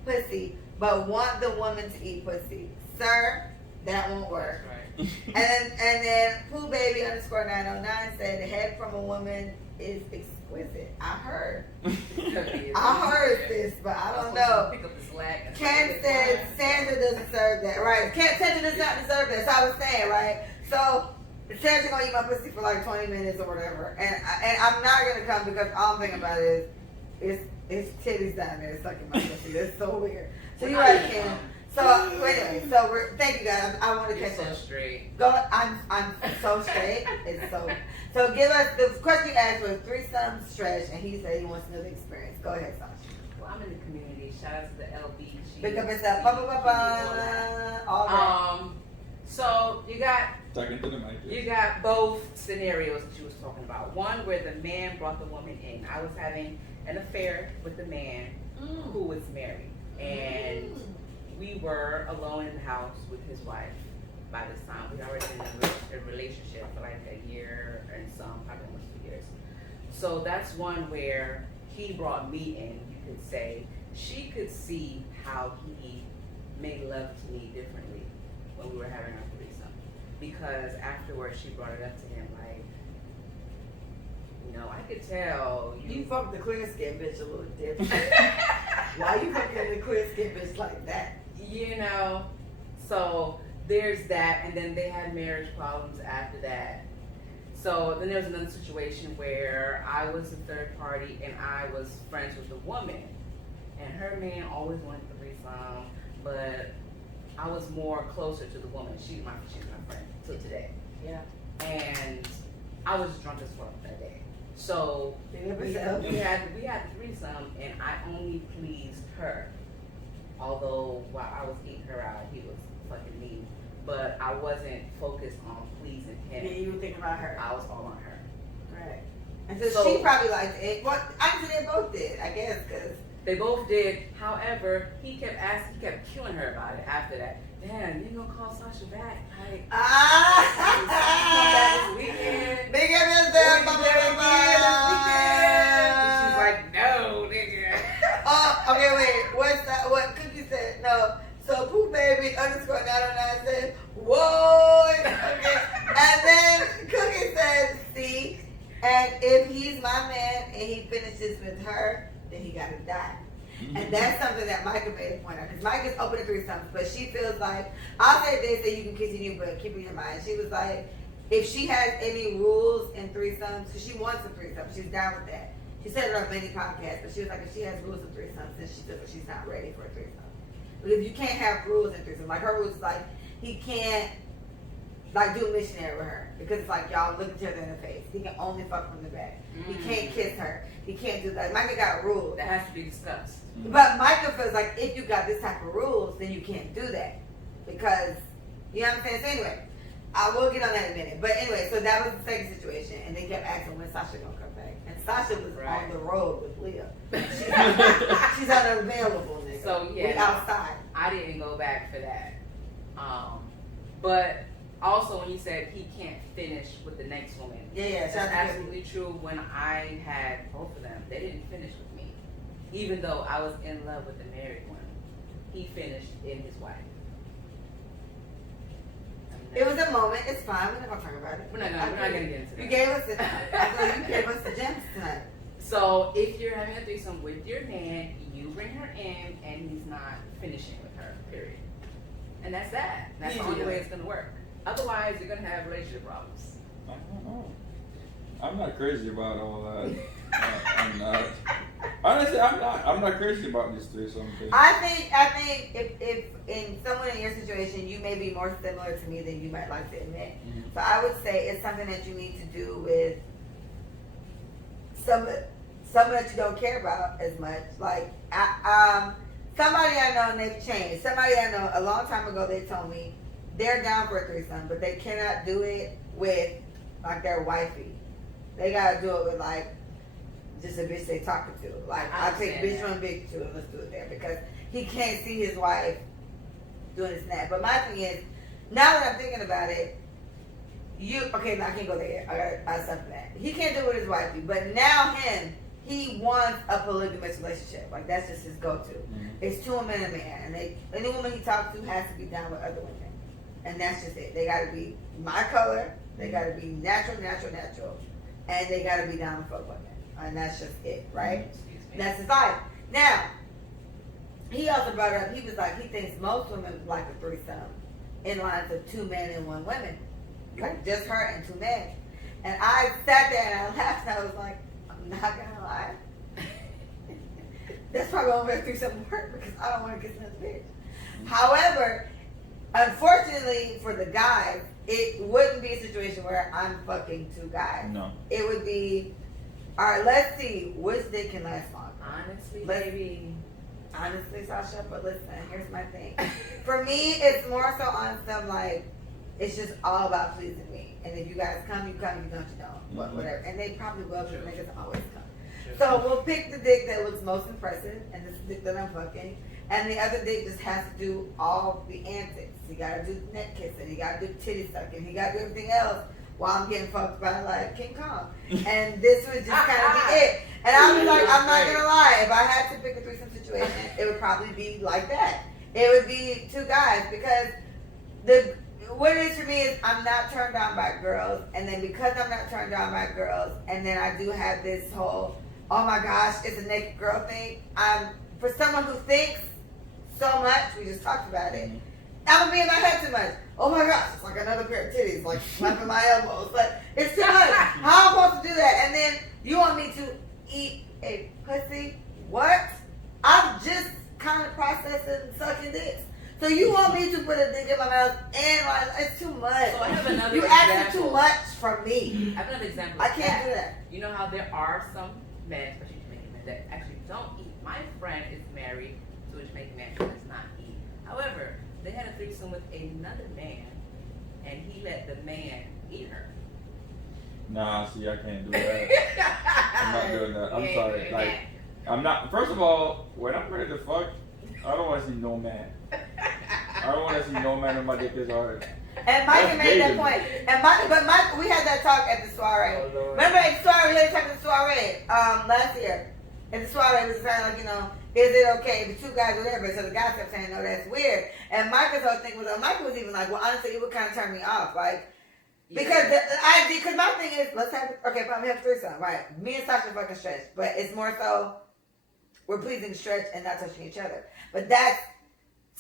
pussy, but want the woman to eat pussy. Sir, that won't work. Right. And then Pooh Baby _ 909 said, the head from a woman is exquisite. I heard this, but I don't know. Pick up the slack. Ken said Sandra doesn't serve that, right? Sandra does not deserve that. So I was saying, right? So Sandra gonna eat my pussy for like 20 minutes or whatever, and I'm not gonna come because all I'm thinking about is it's titties down there sucking my pussy. That's so weird. So you're right, Ken. So anyway, thank you guys. I want to catch so up. straight. Go. I'm so straight. It's so give us the question you asked was threesome stretch, and he said he wants to know the experience. Go ahead, Sasha. Well, I'm in the community Shout out to the LBG. Pick up yourself. All that. So you got Talking to the mic. you got both scenarios that you was talking about. One where the man brought the woman in. I was having an affair with the man who was married, and we were alone in the house with his wife. By this time, we'd already been in a relationship for like a year and some, probably almost 2 years. So that's one where he brought me in, you could say. She could see how he made love to me differently when we were having our threesome. Because afterwards she brought it up to him like, you know, I could tell You fucked the clear skin bitch a little different. Why you fucking the clear skin bitch like that? You know, so there's that, and then they had marriage problems after that. So then there was another situation where I was the third party and I was friends with the woman, and her man always wanted the threesome, but I was more closer to the woman. She's my friend till today. Yeah. And I was drunk as fuck that day. So we had the threesome, and I only pleased her. Although while I was eating her out, he was fucking me. But I wasn't focused on pleasing him. Yeah, you were thinking about her. I was all on her. Right. And so she probably liked it. Well, actually they both did, I guess, because They both did. However, he kept killing her about it after that. Damn, you gonna call Sasha back? Like, come back this weekend. Big up yourself, She's like, no, nigga. Okay, wait. What's that? What Cookie said? No. So Pooh Baby _909 said, whoa. Okay. And then Cookie said, see, and if he's my man and he finishes with her, then he gotta die. And that's something that Micah made a point of, because Micah's open to threesomes, but she feels like, I'll say this, that you can continue, but keep it in mind. She was like, if she has any rules in threesomes, because she wants a threesome, she's down with that. She said it on many podcasts, but she was like, if she has rules in threesomes, then she feels like she's not ready for a threesome. Because you can't have rules in threesome. Like her rules is like, he can't like do missionary with her, because it's like y'all look each other in the face. He can only fuck from the back. He can't kiss her. He can't do that. Micah got rules. That has to be discussed. But Micah feels like if you got this type of rules, then you can't do that. Because, you know what I'm saying? So anyway, I will get on that in a minute. But anyway, so that was the second situation. And they kept asking when Sasha gonna come back. And Sasha was on the road with Leah. She's unavailable, nigga. So yeah, we outside. I didn't go back for that. But also when you said he can't finish with the next woman. Yeah, that's absolutely true. When I had both of them, they didn't finish with me. Even though I was in love with the married one, he finished in his wife. It was a moment. It's fine. We're not gonna talk about it. We're not gonna get into that. You gave us the gems tonight. So if you're having a threesome with your man, you bring her in, and he's not finishing with her. Period. And that's that. That's the only way it's gonna work. Otherwise, you're gonna have relationship problems. I don't know. I'm not crazy about all that. I'm not. Honestly, I'm not crazy about this threesome thing. I think if in someone in your situation, you may be more similar to me than you might like to admit. Mm-hmm. So I would say it's something that you need to do with someone that you don't care about as much. Like somebody I know, and they've changed. Somebody I know a long time ago, they told me they're down for a threesome, but they cannot do it with like their wifey. They gotta do it with like just a bitch they talking to. Like I'll take bitch one, bitch two, and let's do it there, because he can't see his wife doing this and that. But my thing is, now that I'm thinking about it, I can't go there. I stop for that. He can't do it with his wifey, but now he wants a polygamous relationship. Like that's just his go-to. Mm-hmm. It's two women and a man, and any woman he talks to has to be down with other women, and that's just it. They got to be my color. They got to be natural, and they got to be down to fuck women, and that's just it, right? That's his life. Now, he also brought up. He was like, he thinks most women like a threesome in lines of 2 men and 1 woman, like just her and 2 men. And I sat there and I laughed, and I was like, I'm not gonna lie. That's probably why threesome work, because I don't want to kiss another bitch. However, unfortunately for the guy, it wouldn't be a situation where I'm fucking 2 guys. No. It would be, all right, let's see which dick can last longer. Honestly, baby, honestly, Sasha, but listen, here's my thing. For me, it's more so on some like, it's just all about pleasing me. And if you guys come, you come. If you don't, you don't. Whatever. And they probably will because niggas always come. So we'll pick the dick that looks most impressive, and this is the dick that I'm fucking. And the other dick just has to do all the antics. He gotta do neck kissing, he gotta do titty sucking, he gotta do everything else while I'm getting fucked by like King Kong. And this would just kind of be it. And I was like, I'm not gonna lie, if I had to pick a threesome situation, it would probably be like that. It would be 2 guys because what it is for me is I'm not turned on by girls, and then because I'm not turned on by girls, and then I do have this whole, oh my gosh, it's a naked girl thing. For someone who thinks so much, we just talked about it, I'm gonna be in my head too much. Oh my gosh, it's like another pair of titties, like slapping my elbows. Like, it's too much. How am I supposed to do that? And then you want me to eat a pussy? What? I'm just kind of processing sucking dicks. So you want me to put a dick in my mouth and like, it's too much. So I have another You example. asking too much from me. I have another example. I can't do that. You know how there are some men, especially Jamaican men, that actually don't eat. My friend is married to a Jamaican man who does not eat. However, they had a threesome with another man, and he let the man eat her. Nah, see, I can't do that. I'm not doing that. I'm sorry. Like, I'm not. First of all, when I'm ready to fuck, I don't want to see no man. I don't want to see no man on my dick is hard. And Micah made that point. And Mike, we had that talk at the soiree. Oh, Remember at the soiree, we had a talk at the soiree last year. At the soiree, it was kind of like, is it okay? The 2 guys were there, but so the guys kept saying, no, that's weird. And Micah's whole thing was, Micah was even like, well, honestly, it would kind of turn me off. Like, because because my thing is, let's have, okay, fine, we have threesome, right? Me and Sasha fucking Stretch, but it's more so, we're pleasing Stretch and not touching each other. But that's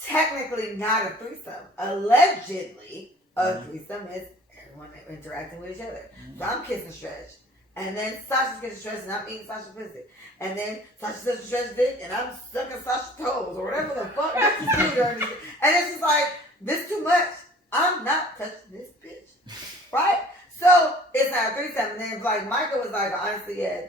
technically not a threesome. Allegedly, a threesome is everyone interacting with each other. So I'm kissing Stretch. And then Sasha's kissing Stretch and I'm eating Sasha's pussy. And then Sasha touches Stretch's dick and I'm sucking Sasha's toes or whatever the fuck bitches do. And it's just like, this too much. I'm not touching this bitch. Right? So it's not a threesome. And then like Micah was like, honestly, yeah.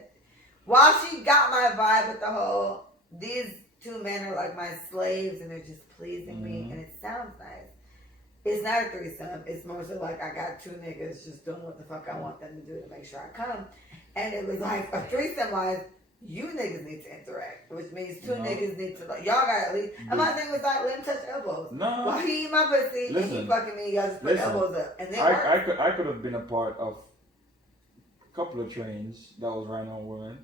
While she got my vibe with the whole, these 2 men are like my slaves and they're just pleasing me and it sounds nice. It's not a threesome. It's more so like I got 2 niggas just doing what the fuck I want them to do to make sure I come. And it was like a threesome wise, you niggas need to interact, which means 2 niggas need to, like, y'all got at least. And my thing was like, let him touch elbows. No. While he eat my pussy and he fucking me, y'all just put elbows up. And then I could have been a part of a couple of trains that was riding on women.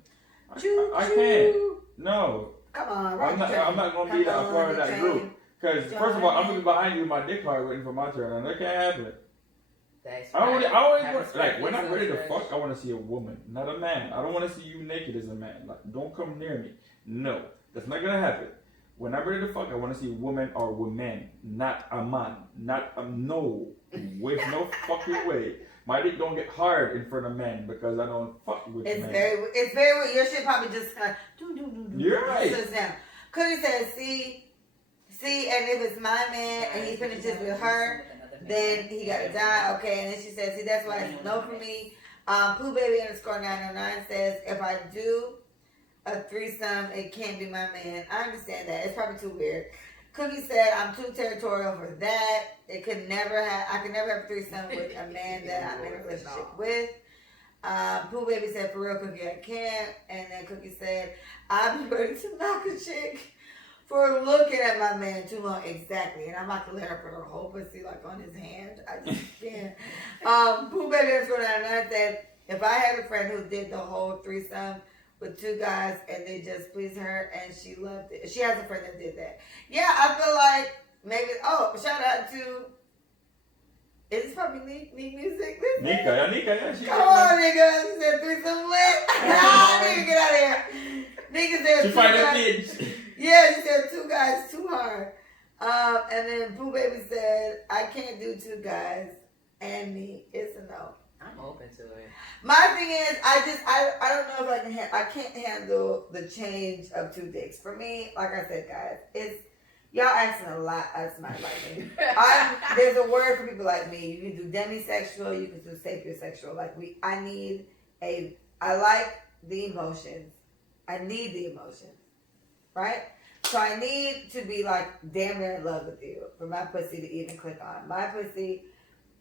I can't. No. Come on, I'm not going to be a part of that group. Because, first of all, I'm going to be behind you with my dick hard waiting for my turn, and that can't happen. That's I always want, like, when I'm ready to fuck, I want to see a woman, not a man. I don't want to see you naked as a man. Like, don't come near me. No, that's not going to happen. When I'm ready to fuck, I want to see a woman or women, not a man. Not a no. With no fucking way. My dick don't get hard in front of men because I don't fuck with men. It's very weird. Your shit probably just kind of You're right. Down. Cookie says, see, and if it's my man and he finishes with her, then he gotta die. Okay, and then she says, see, that's why it's no for me. Pooh Baby _ 909 says, if I do a threesome, it can't be my man. I understand that. It's probably too weird. Cookie said, I'm too territorial for that. I could never have a threesome with a man that I'm in a relationship with. Pooh Baby said, for real, Cookie, I can't. And then Cookie said, I've been ready to knock a chick for looking at my man too long. Exactly. And I'm about to let her put her whole pussy like on his hand. I just can't. Pooh Baby _ 909 said, if I had a friend who did the whole threesome with 2 guys and they just pleased her and she loved it. She has a friend that did that. Yeah, I feel like maybe, shout out to, is this probably Neek Music? Nika, yeah. Come on, nigga. She said threesome lit. Nigga, get out of here. Nigga said she find that bitch. Yeah, she said 2 guys too hard. And then Pooh Baby said, I can't do 2 guys and me. It's a no. I'm open to it. My thing is, I don't know if I can't handle the change of 2 dicks. For me, like I said, guys, it's, y'all asking a lot of somebody like me. There's a word for people like me. You can do demisexual, you can do sapiosexual. Like I like the emotions. I need the emotions. Right? So I need to be like damn near in love with you for my pussy to even click on. My pussy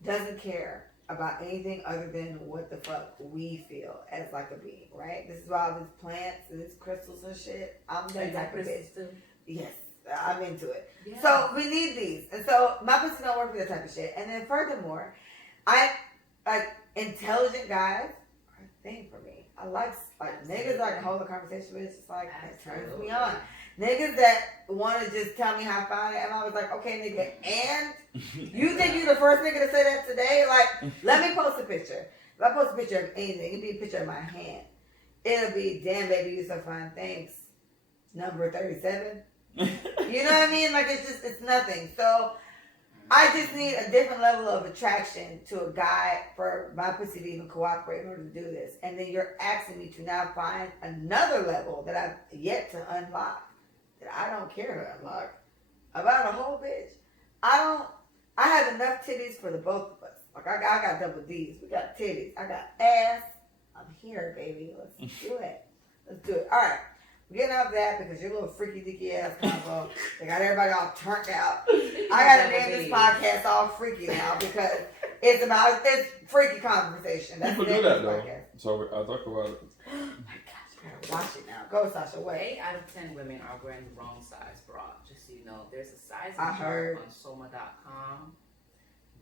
doesn't care about anything other than what the fuck we feel as like a being, right? This is why all these plants and these crystals and shit. I'm that type of bitch. Too. Yes, I'm into it. Yeah. So we need these. And so my pussy don't work for that type of shit. And then furthermore, I like intelligent guys are a thing for me. I like niggas I can hold a conversation with. It's just like it turns me on. Niggas that want to just tell me how fine I am, I was like, okay, nigga, and you think you the first nigga to say that today? Like, let me post a picture. If I post a picture of anything, it'd be a picture of my hand. It'll be, damn, baby, you so fine. Thanks. Number 37. You know what I mean? Like, it's nothing. So, I just need a different level of attraction to a guy for my pussy to even cooperate in order to do this. And then you're asking me to now find another level that I've yet to unlock. That I don't care to unlock. About a whole bitch. I have enough titties for the both of us. Like, I got double D's. We got titties. I got ass. I'm here, baby. Let's do it. Let's do it. All right. We're getting off that because your little freaky dicky ass combo, they got everybody all turned out. I got to name this podcast all freaky now because it's freaky conversation. That's People the name do of that this though. podcast. So I'll talk about it. Oh my gosh, I gotta watch it now. Go, Sasha. Wait. 8 out of 10 women are wearing the wrong size bra. Just so you know, there's a sizing I heard. chart on Soma.com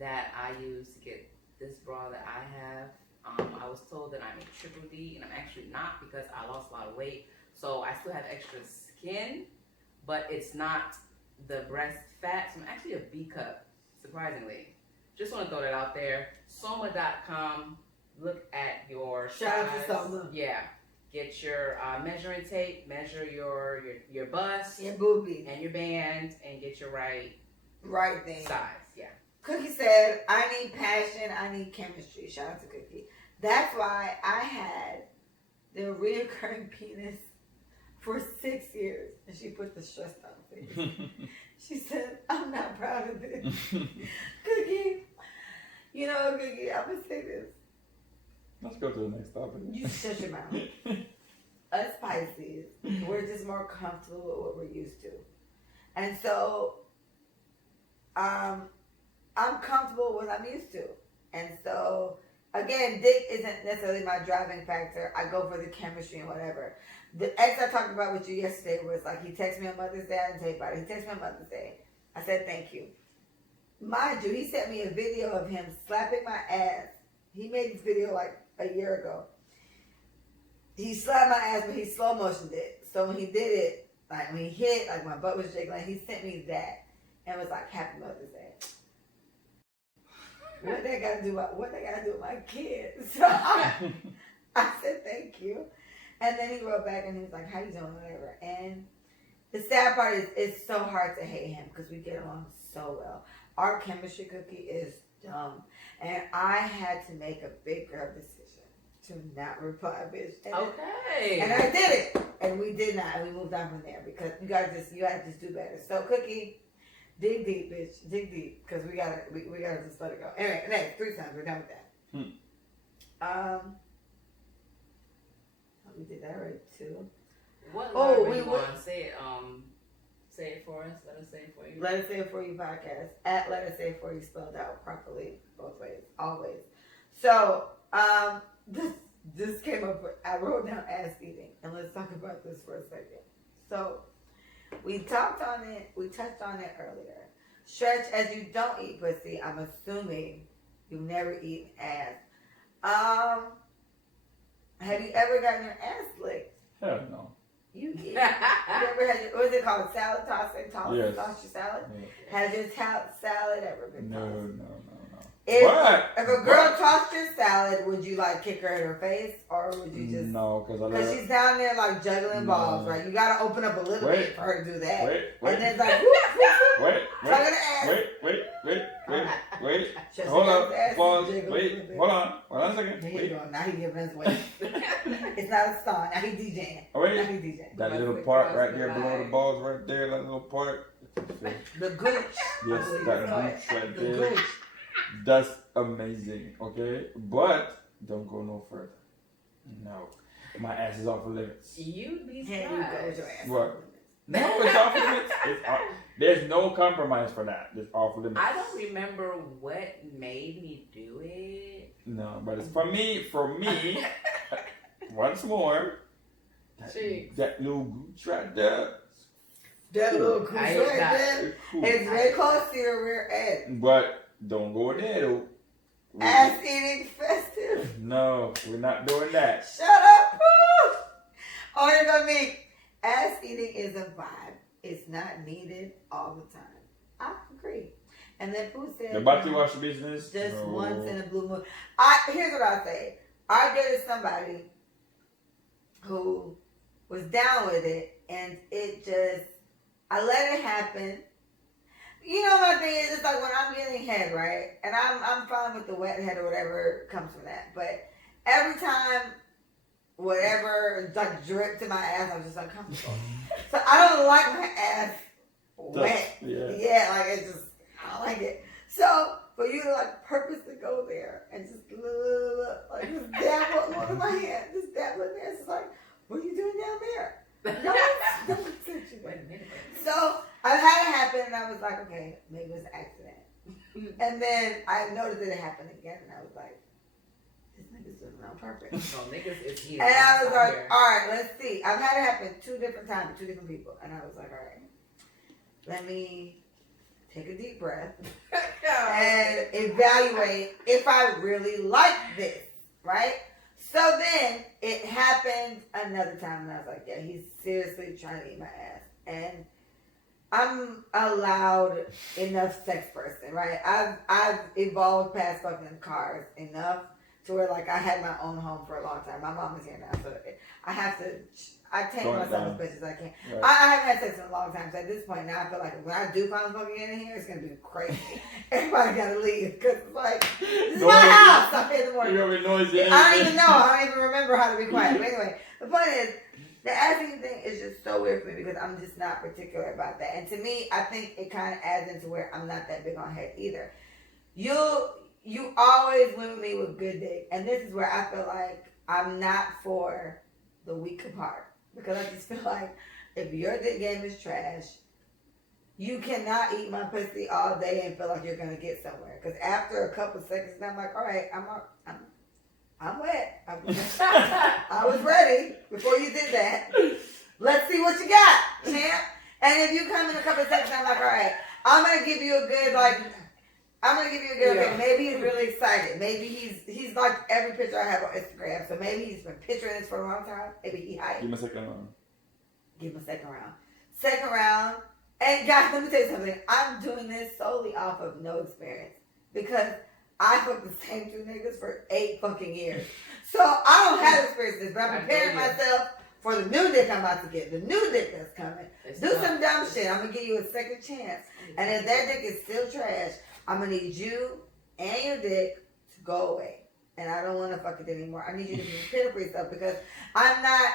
that I use to get this bra that I have. I was told that I'm a triple D, and I'm actually not because I lost a lot of weight. So I still have extra skin, but it's not the breast fat. So I'm actually a B cup, surprisingly. Just want to throw that out there. Soma.com. Look at your Shout out size. to Soma. Yeah. Get your measuring tape, measure your bust, Your boobies. and your band, and get your right thing. size. Yeah. Cookie said, I need passion, I need chemistry. Shout out to Cookie. That's why I had the reoccurring penis for 6 years. And she put the stress on face. She said, I'm not proud of this. Cookie, you know, Cookie, I'm going to say this. Let's go to the next topic. You shut your mouth. Us Pisces, we're just more comfortable with what we're used to. And so, I'm comfortable with what I'm used to. And so, again, dick isn't necessarily my driving factor. I go for the chemistry and whatever. The ex I talked about with you yesterday was like, he texted me on Mother's Day. I didn't tell you about it. He texted me on Mother's Day. I said, thank you. Mind you, he sent me a video of him slapping my ass. He made this video like a year ago. He slapped my ass, but he slow motioned it. So when he did it, like when he hit, like my butt was jiggling, he sent me that and was like, Happy Mother's Day. What they gotta do with my kids? So I said thank you. And then he wrote back and he was like, how you doing, whatever. And the sad part is it's so hard to hate him because we get along so well. Our chemistry, Cookie, is dumb. And I had to make a big girl decision to not reply, bitch. And Okay. and I did it. And we did not. And we moved on from there because you gotta just do better. So Cookie, dig deep, bitch. Dig deep. Because we gotta just let it go. Anyway, next, 3 times. We're done with that. We did that right too. What Oh, we we want to say it. Say it for us. Let us say it for you. Let Us Say It For You podcast. At Let Us Say It For You spelled out properly both ways, always. So, this came up with, I wrote down ass eating, and let's talk about this for a second. So, we touched on it earlier. Stretch, as you don't eat pussy, I'm assuming you've never eaten ass. Have you ever gotten your ass licked? Hell no. You ever had your, what is it called? Salad tossing? Yes. Toss your salad? Yeah. Has your salad ever been tossed? No. If a girl tossed your salad, would you like kick her in her face, or would you just? No, because she's down there like juggling balls, right? You gotta open up a little bit for her to do that. Wait. And then it's like, whoop, Wait. Just Hold ass, up. ass, Pause. jiggle a Wait. little bit. Hold on a second. There you Wait. go. Now he giving us weight. It's not a song. Now he DJing. Oh, Now wait. he DJing. That little part right there below the balls right there, that little part. The gooch. Yes, I believe that it's called. gooch right The there. gooch. That's amazing, okay? But don't go no further. No. My ass is off the limits. You'd be Here you go with surprised. your ass. What? No, it's off limits. There's no compromise for that. It's off limits. I don't remember what made me do it. No, but it's for me, once more, that little gooch right there. That little gooch right there. Cool. It's very close to your rear end. But don't go there though. Ass eating festive. No, we're not doing that. Shut up, Pooh. Oh, you're gonna be. Ass eating is a vibe. It's not needed all the time. I agree. And then Pooh said, the body wash business. Just no. once in a blue moon. Here's what I say. I dated somebody who was down with it, and I let it happen. You know, my thing is, it's like when I'm getting head, right? And I'm fine with the wet head or whatever comes from that. But every time whatever like dripped to my ass, I'm just uncomfortable. So I don't like my ass wet. Yeah, like it's just, I don't like it. So for you to like purposely go there and just dab one of my hand, just dab it there, it's just like, what are you doing down there? No, don't touch you. Wait a minute. So I've had it happen, and I was like, okay, maybe it's an accident. And then I noticed that it happened again, and I was like, this nigga's doing it on purpose. No, niggas is heated. And I was like, all right, let's see. I've had it happen 2 different times, 2 different people, and I was like, all right, let me take a deep breath and evaluate if I really like this, right? So then it happened another time, and I was like, yeah, he's seriously trying to eat my ass. And I'm a loud enough sex person, right? I've evolved past fucking cars enough to where like I had my own home for a long time. My mom is here now, so I tame myself as best as I can. Right. I haven't had sex in a long time, so at this point now I feel like when I do finally fucking get in here, it's gonna be crazy. Everybody gotta leave because it's like this is my house. I'm here in the morning. You're gonna be noisy. I don't even know. I don't even remember how to be quiet. But anyway, the point is, the asking thing is just so weird for me because I'm just not particular about that. And to me, I think it kind of adds into where I'm not that big on head either. You always win with me with good dick. And this is where I feel like I'm not for the weak apart. Because I just feel like if your dick game is trash, you cannot eat my pussy all day and feel like you're going to get somewhere. Because after a couple seconds, I'm like, all right, I'm wet. I was ready before you did that. Let's see what you got, champ. And if you come in a couple of seconds, I'm like, all right, I'm going to give you a good, okay, maybe he's really excited. Maybe he's like every picture I have on Instagram. So maybe he's been picturing this for a long time. Maybe he hyped. Give him a second round. Give him a second round. Second round. And guys, let me tell you something. I'm doing this solely off of no experience. Because I fucked the same 2 niggas for 8 fucking years. So I don't have experience in this, but I'm preparing myself for the new dick I'm about to get. The new dick that's coming. Do some dumb shit. I'm going to give you a second chance. And if that dick is still trash, I'm going to need you and your dick to go away. And I don't want to fuck it anymore. I need you to be prepared for yourself because I'm not.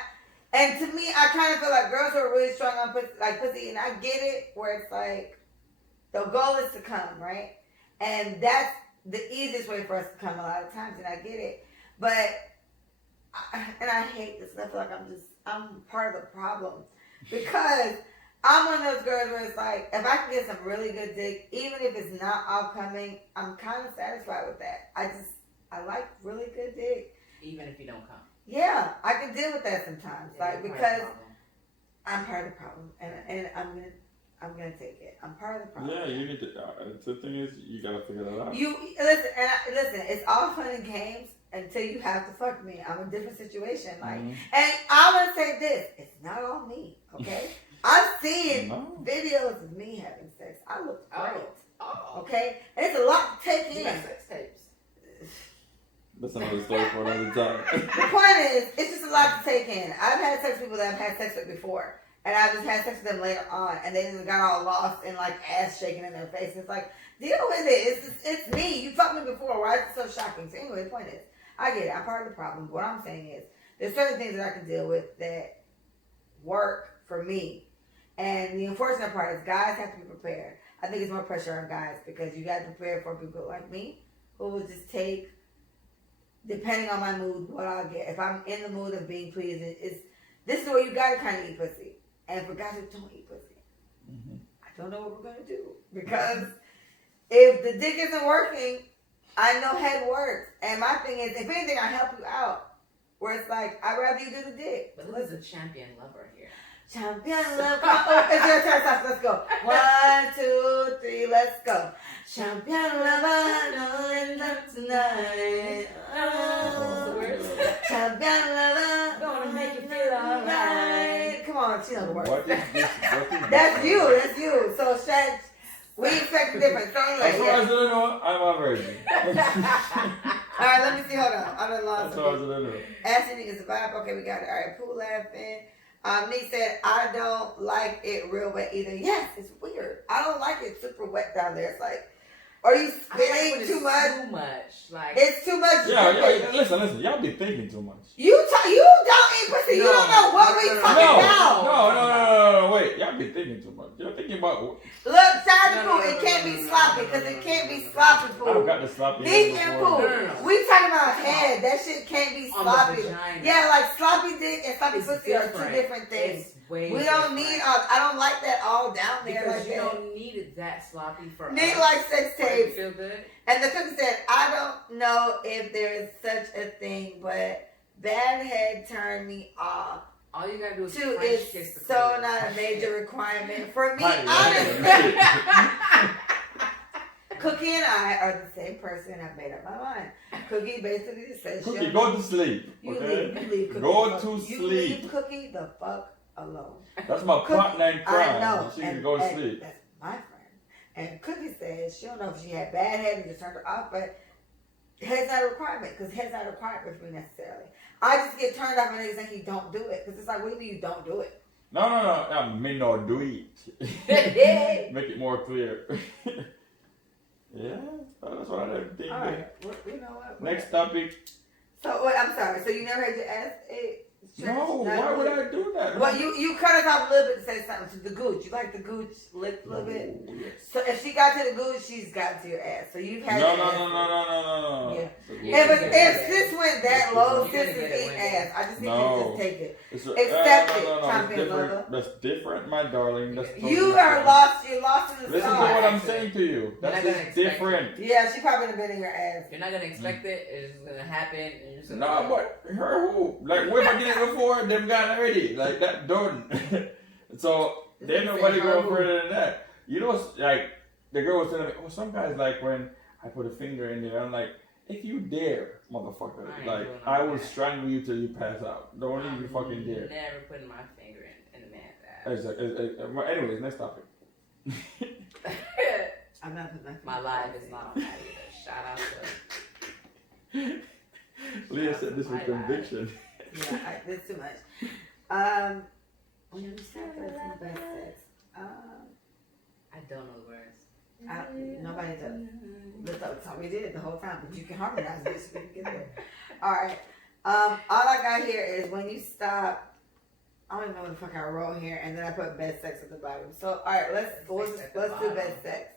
And to me, I kind of feel like girls who are really strong on pussy, and I get it, where it's like, the goal is to come, right? And that's the easiest way for us to come a lot of times, and I get it. But, and I hate this, and I feel like I'm part of the problem. Because I'm one of those girls where it's like, if I can get some really good dick, even if it's not all coming, I'm kind of satisfied with that. I like really good dick. Even if you don't come. Yeah, I can deal with that sometimes. Yeah, because I'm part of the problem. And I'm gonna take it. I'm part of the problem. Yeah, you need to. The thing is, you gotta figure that out. Listen. It's all fun and games until you have to fuck me. I'm in a different situation. And I want to say this: it's not all me. Okay, I've seen videos of me having sex. I look great. Okay, and it's a lot to take in. You got sex tapes. That's another story for another time. The point is, it's just a lot to take in. I've had sex with people that I've had sex with before. And I just had sex with them later on, and they just got all lost and like ass shaking in their face. And it's like, deal with it. It's me. You fucked me before. Why is it so shocking? So anyway, the point is, I get it. I'm part of the problem. What I'm saying is, there's certain things that I can deal with that work for me. And the unfortunate part is, guys have to be prepared. I think it's more pressure on guys because you got to prepare for people like me who will just take, depending on my mood, what I'll get. If I'm in the mood of being pleased, this is where you got to kind of eat pussy. and forgot to don't eat pussy. Mhm. I don't know what we're gonna do because if the dick isn't working, I know head works. And my thing is, if anything, I help you out. Where it's like, I'd rather you do the dick. But who's a champion lover here? Champion love. Oh, it's your turn, Sasha. Let's go. 1, 2, 3, let's go. Champion lover, no end up tonight. Oh, champion lover, Gonna make you feel alright. Come on, she knows the words. What is this? That's you. So, Stretch, we expect different. So, As anyway, far as I know, I'm a virgin. all right, let me see. Hold on. I done lost As far as it. I know. Ashley is a vibe. Okay, we got it. All right, Pooh laughing. Nick said, I don't like it real wet either. Yes, it's weird. I don't like it super wet down there. It's like, are you spitting too much? Too much. Like It's too much. Yeah, listen. Y'all be thinking too much. You don't eat pussy. You don't know what we talking about. No. Wait, y'all be thinking too much. You're thinking about. Look, Sasha Pooh, it can't be sloppy because it can't be sloppy, I don't Pooh. got the sloppy. Nick and Pooh, No. we talking about head. That shit can't be on the sloppy. vagina. Yeah, like sloppy dick and sloppy It's pussy are two different. different things. It's way We don't need I don't like that all down there because like you that. don't need it that sloppy for Nick us. likes sex For it to tapes. feel good. And the cookie said, I don't know if there is such a thing, but bad head turned me off. All you gotta do is Two French is kiss the so clitoris. not a major requirement. For me, Honey, honestly, Cookie and I are the same person. I've made up my mind. Cookie basically says, Cookie, go to sleep. you Okay? leave Cookie. Go the to fuck- you sleep. leave Cookie the fuck alone. That's my partner in I crime. know. She can go to and sleep. That's my friend. And Cookie says she don't know if she had bad head and just turned her off, but head's not a requirement because head's not a requirement for me necessarily. I just get turned off when niggas think he don't do it because it's like, what do you mean you don't do it? No. I mean, no, do it. Make it more clear. Yeah, that's what I think. All right, well, you know what? Next topic. So wait, I'm sorry. So you never had your ass ate? No, why would I do that? Well, you cut us off a little bit to say something to the gooch. You like the gooch lip a little bit? Oh, yes. So if she got to the gooch, she's got to your ass. So you've had No. your ass. Yeah. Yeah. If sis went that low, You're sis gonna is get it eating when- ass. I just need you No. to just take it. It's Accept it, no. champion It's different. lover. That's different, my darling. That's totally You are different. lost. You're lost in the Listen to sauce. what I'm saying to you. You're That's not gonna just expect different. Yeah, she probably done been in your ass. You're not gonna expect it. It's just gonna happen. And you're just gonna No, but her who? Like, where I did it before, them got already. Like, that done. So, then nobody go further than that. You know, like, the girl was telling me, oh, some guys like when I put a finger in there, I'm like, if you dare, motherfucker, I ain't like, doing I all will that. strangle you till you pass out. Don't even fucking dare. Never putting my finger in a man's ass. Exactly. Anyways, next topic. I'm not putting My life is not on that either. Shout out to. Leah said this was conviction. Yeah, this is too much. When you start listening to best sex, I don't know the words. nobody does. That's all we did the whole time, but you can harmonize this. So we can get there. All right. All I got here is when you stop. I don't even know what the fuck I wrote here, and then I put best sex at the bottom. So all right, let's do best sex.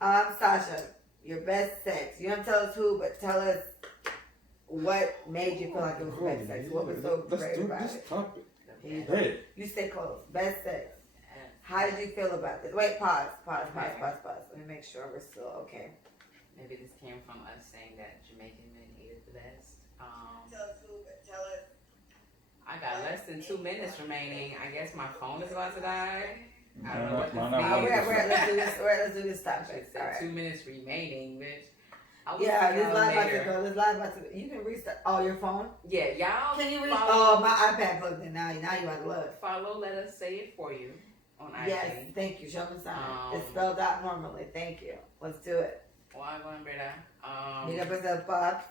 Sasha, your best sex. You don't tell us who, but tell us what made you feel like it was best sex. What was so Let's great do about this it? topic. You Hey. You stay close. Best sex. How did you feel about this? Wait, pause. Let me make sure we're still okay. Maybe this came from us saying that Jamaican men ate it the best. Tell us who, but tell us. I got less than 2 minutes remaining. I guess my phone is about to die. I don't know what Mine this not means. Let's do this It topic. said All right. 2 minutes remaining, bitch. I will Yeah, see this y'all live about to later. go. This live about to go. You can restart. Oh, your phone? Yeah, y'all Can you follow, Oh, my iPad plugged in now. Now you out of luck. follow, let us say it for you on IG. Yes, thank you. Show me sign. It's Um, spelled out normally. Thank you. Let's do it. Well, I'm going better. You got to put that box.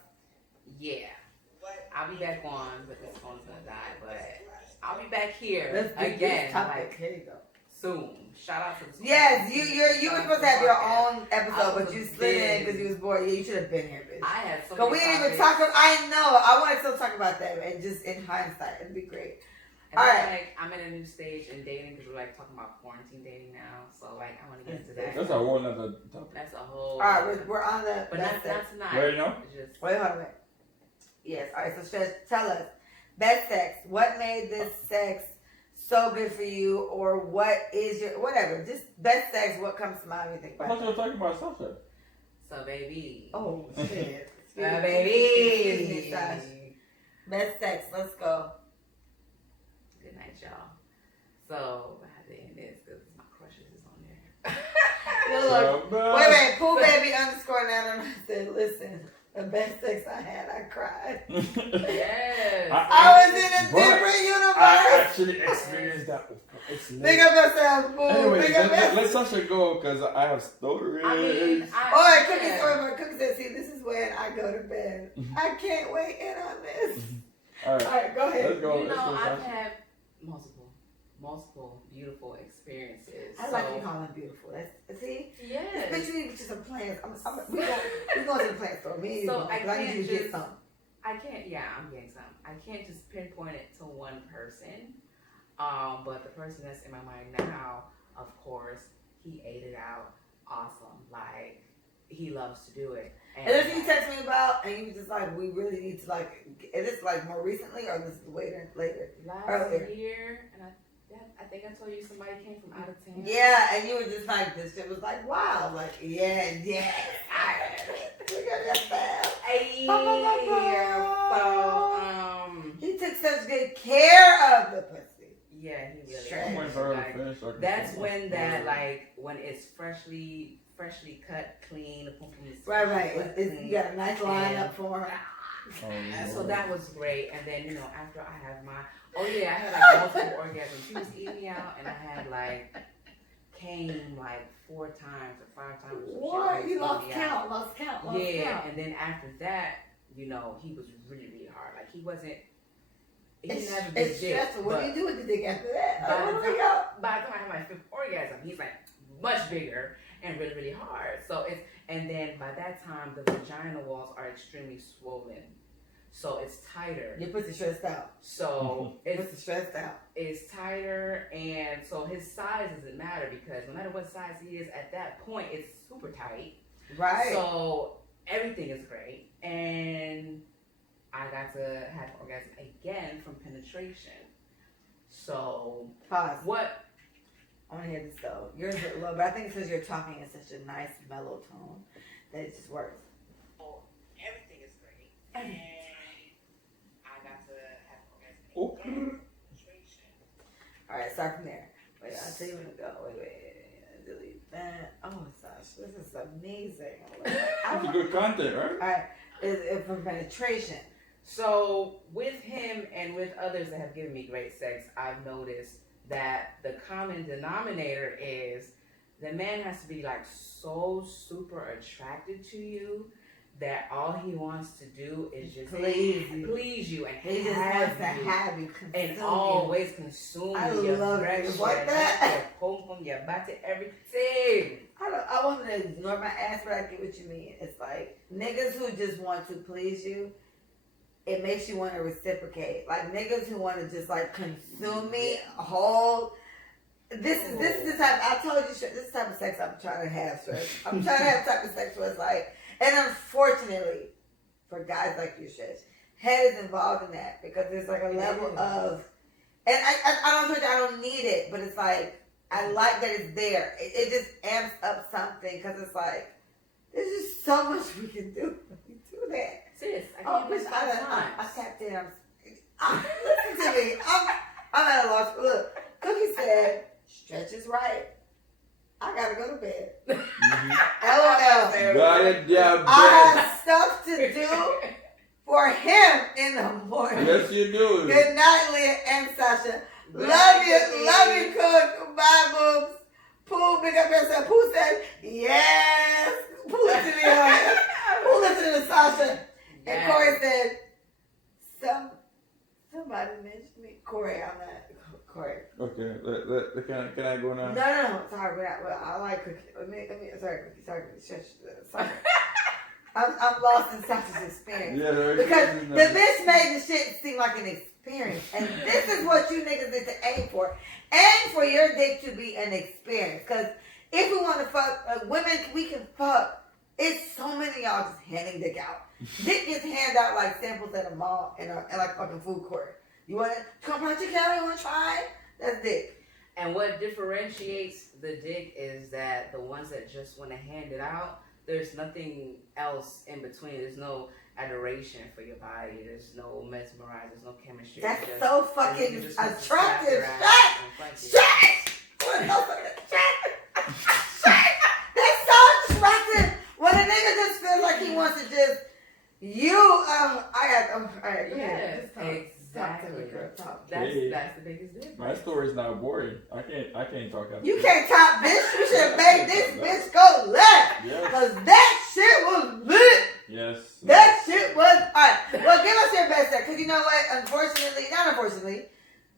Yeah. I'll be back on, but this phone's gonna die. But I'll be back here Let's do again, this topic. like Here you go. soon. Shout out to the Yes, you were supposed to have your own I episode, was but you slid in busy. because you was bored. Yeah, you should have been here, bitch. I had so But we many didn't even topics. talk about. I know. I want to still talk about that, and just in hindsight, it'd be great. And All then, right. like, I'm at a new stage in dating because we're like talking about quarantine dating now. So like, I want to get into that. That's a whole other topic. That's a whole. All right, we're on the. But best not sex. tonight. Where you know? It's just Wait, hold on, wait. Yes. All right. So tell us, best sex. What made this sex so good for you, or what is your whatever? Just best sex. What comes to mind when you think I about thought you were talking about Sasha. So, baby. Oh shit. Baby. Excuse me, Sasha. Best sex. Let's go. Good night, y'all. So, I had to end this because my crushes is on there. Good luck. Wait, Pool Baby _ Nana said, listen, the best sex I had, I cried. Yes. I was in a different universe. I actually experienced that. It's Big up yourself, Pool. Anyways, Big up yourself. let Sasha go because I have stories. I mean, Cookie story, but Cookie said, see, this is when I go to bed. I can't wait in on this. All All right, go ahead. Let's go. You know, Let's go, I've Sasha. had multiple beautiful experiences. I like you calling them beautiful. That's, see? Yes. Bitch, you need to get you some plans. We going to the plant store. Me and you. So I I need can't you to get just- some. I can't. Yeah, I'm getting some. I can't just pinpoint it to one person. But the person that's in my mind now, of course, he ate it out. Awesome. Like, he loves to do it. And if you text me about, and you was just like, we really need to like, is this like more recently or this is later? last earlier. year, and I think I told you somebody came from out of town. Yeah, and you were just like, this shit was like, wow, like, yeah, we got that fast. Hey, He took such good care of the pussy. yeah, he really. Straight. I'm waiting for her to finish so I can That's finish. when that when it's freshly cut, clean, the pum pum is Right. cut You got a nice lineup for her. And so Lord. that was great. And then, after I have I had like multiple orgasms. She was eating me out, and I had like came like 4 times or 5 times. or some shit. What? He You was lost eating me out. count. Yeah, and then after that, he was really, really hard. Like he didn't have a big It's dick. stressful. What do you do with the dick after that? By Like, the where do we go? by the time I had my 5th orgasm, he's like much bigger and really, really hard. So and then by that time, the vagina walls are extremely swollen. So it's tighter. Your pussy stressed out. So Pussy stressed out. it's tighter, and so his size doesn't matter because no matter what size he is at that point, it's super tight. Right. So everything is great, and I got to have an orgasm again from penetration. So Pause. what? I want to hear this though. Yours is low, but I think it's because you're talking in such a nice mellow tone that it just works. Everything is great, and I got to have an orgasm again. Penetration. All right, start from there. Wait, I'll tell you when to go. Wait. Delete that. Oh, Sasha, this is amazing. That's good content, right? All right, it's from penetration. So with him and with others that have given me great sex, I've noticed that the common denominator is the man has to be like so super attracted to you that all he wants to do is just please you and He just wants to have you, consume and you. always consume I your love breast, it. What your that? neck, your pom-pom, your body, everything. I want to ignore my ass, but I get what you mean. It's like niggas who just want to please you. It makes you want to reciprocate. Like niggas who want to just like consume me, hold. This is the type. I told you, this type of sex I'm trying to have, sir. I'm trying to have type of sex where it's like, and unfortunately, for guys like you, Shish, head is involved in that because there's like a level of, and I don't need it, but it's like I like that it's there. It just amps up something because it's like there's just so much we can do when we do that. Sis, I Oh, can't do bitch, this I tapped in. Listen to me. I'm at a loss. Look, Cookie said, stretch is right. I gotta go to bed. LOL. Goddamn I bad. have stuff to do for him in the morning. Yes, you do. Good night, Leah and Sasha. Love you, Cook. Bye, boobs. Pooh, big up yourself. Pooh said, yes. Pooh lifted me on. Pooh lifted to Sasha. And Yes. Corey said, somebody mentioned me. Corey, I'm not. Corey. Okay, can I go now? No. Sorry, well, I like Cookie. Sorry. Sorry. I'm lost in Sasha's experience. Yeah, Because the bitch made the shit seem like an experience. And this is what you niggas need to aim for. Aim for your dick to be an experience. Because if we want to fuck, women, we can fuck. It's so many of y'all just handing dick out. Dick gets handed out like samples at a mall and like fucking food court. You want to come punch your cow? You want to try? That's dick. And what differentiates the dick is that the ones that just want to hand it out, there's nothing else in between. There's no adoration for your body. There's no mesmerize. There's no chemistry. That's just, so fucking just want to attractive. slap your Shut! ass and fuck That's so attractive. When a nigga just feels like he wants to just Yes, exactly. That's the biggest difference. My story's not boring. I can't talk after You this. can't top this. You should have made this bitch go left. Yes. Cause that shit was lit. Yes. That shit was alright. Well, give us your best set. Cause you know what? Not unfortunately,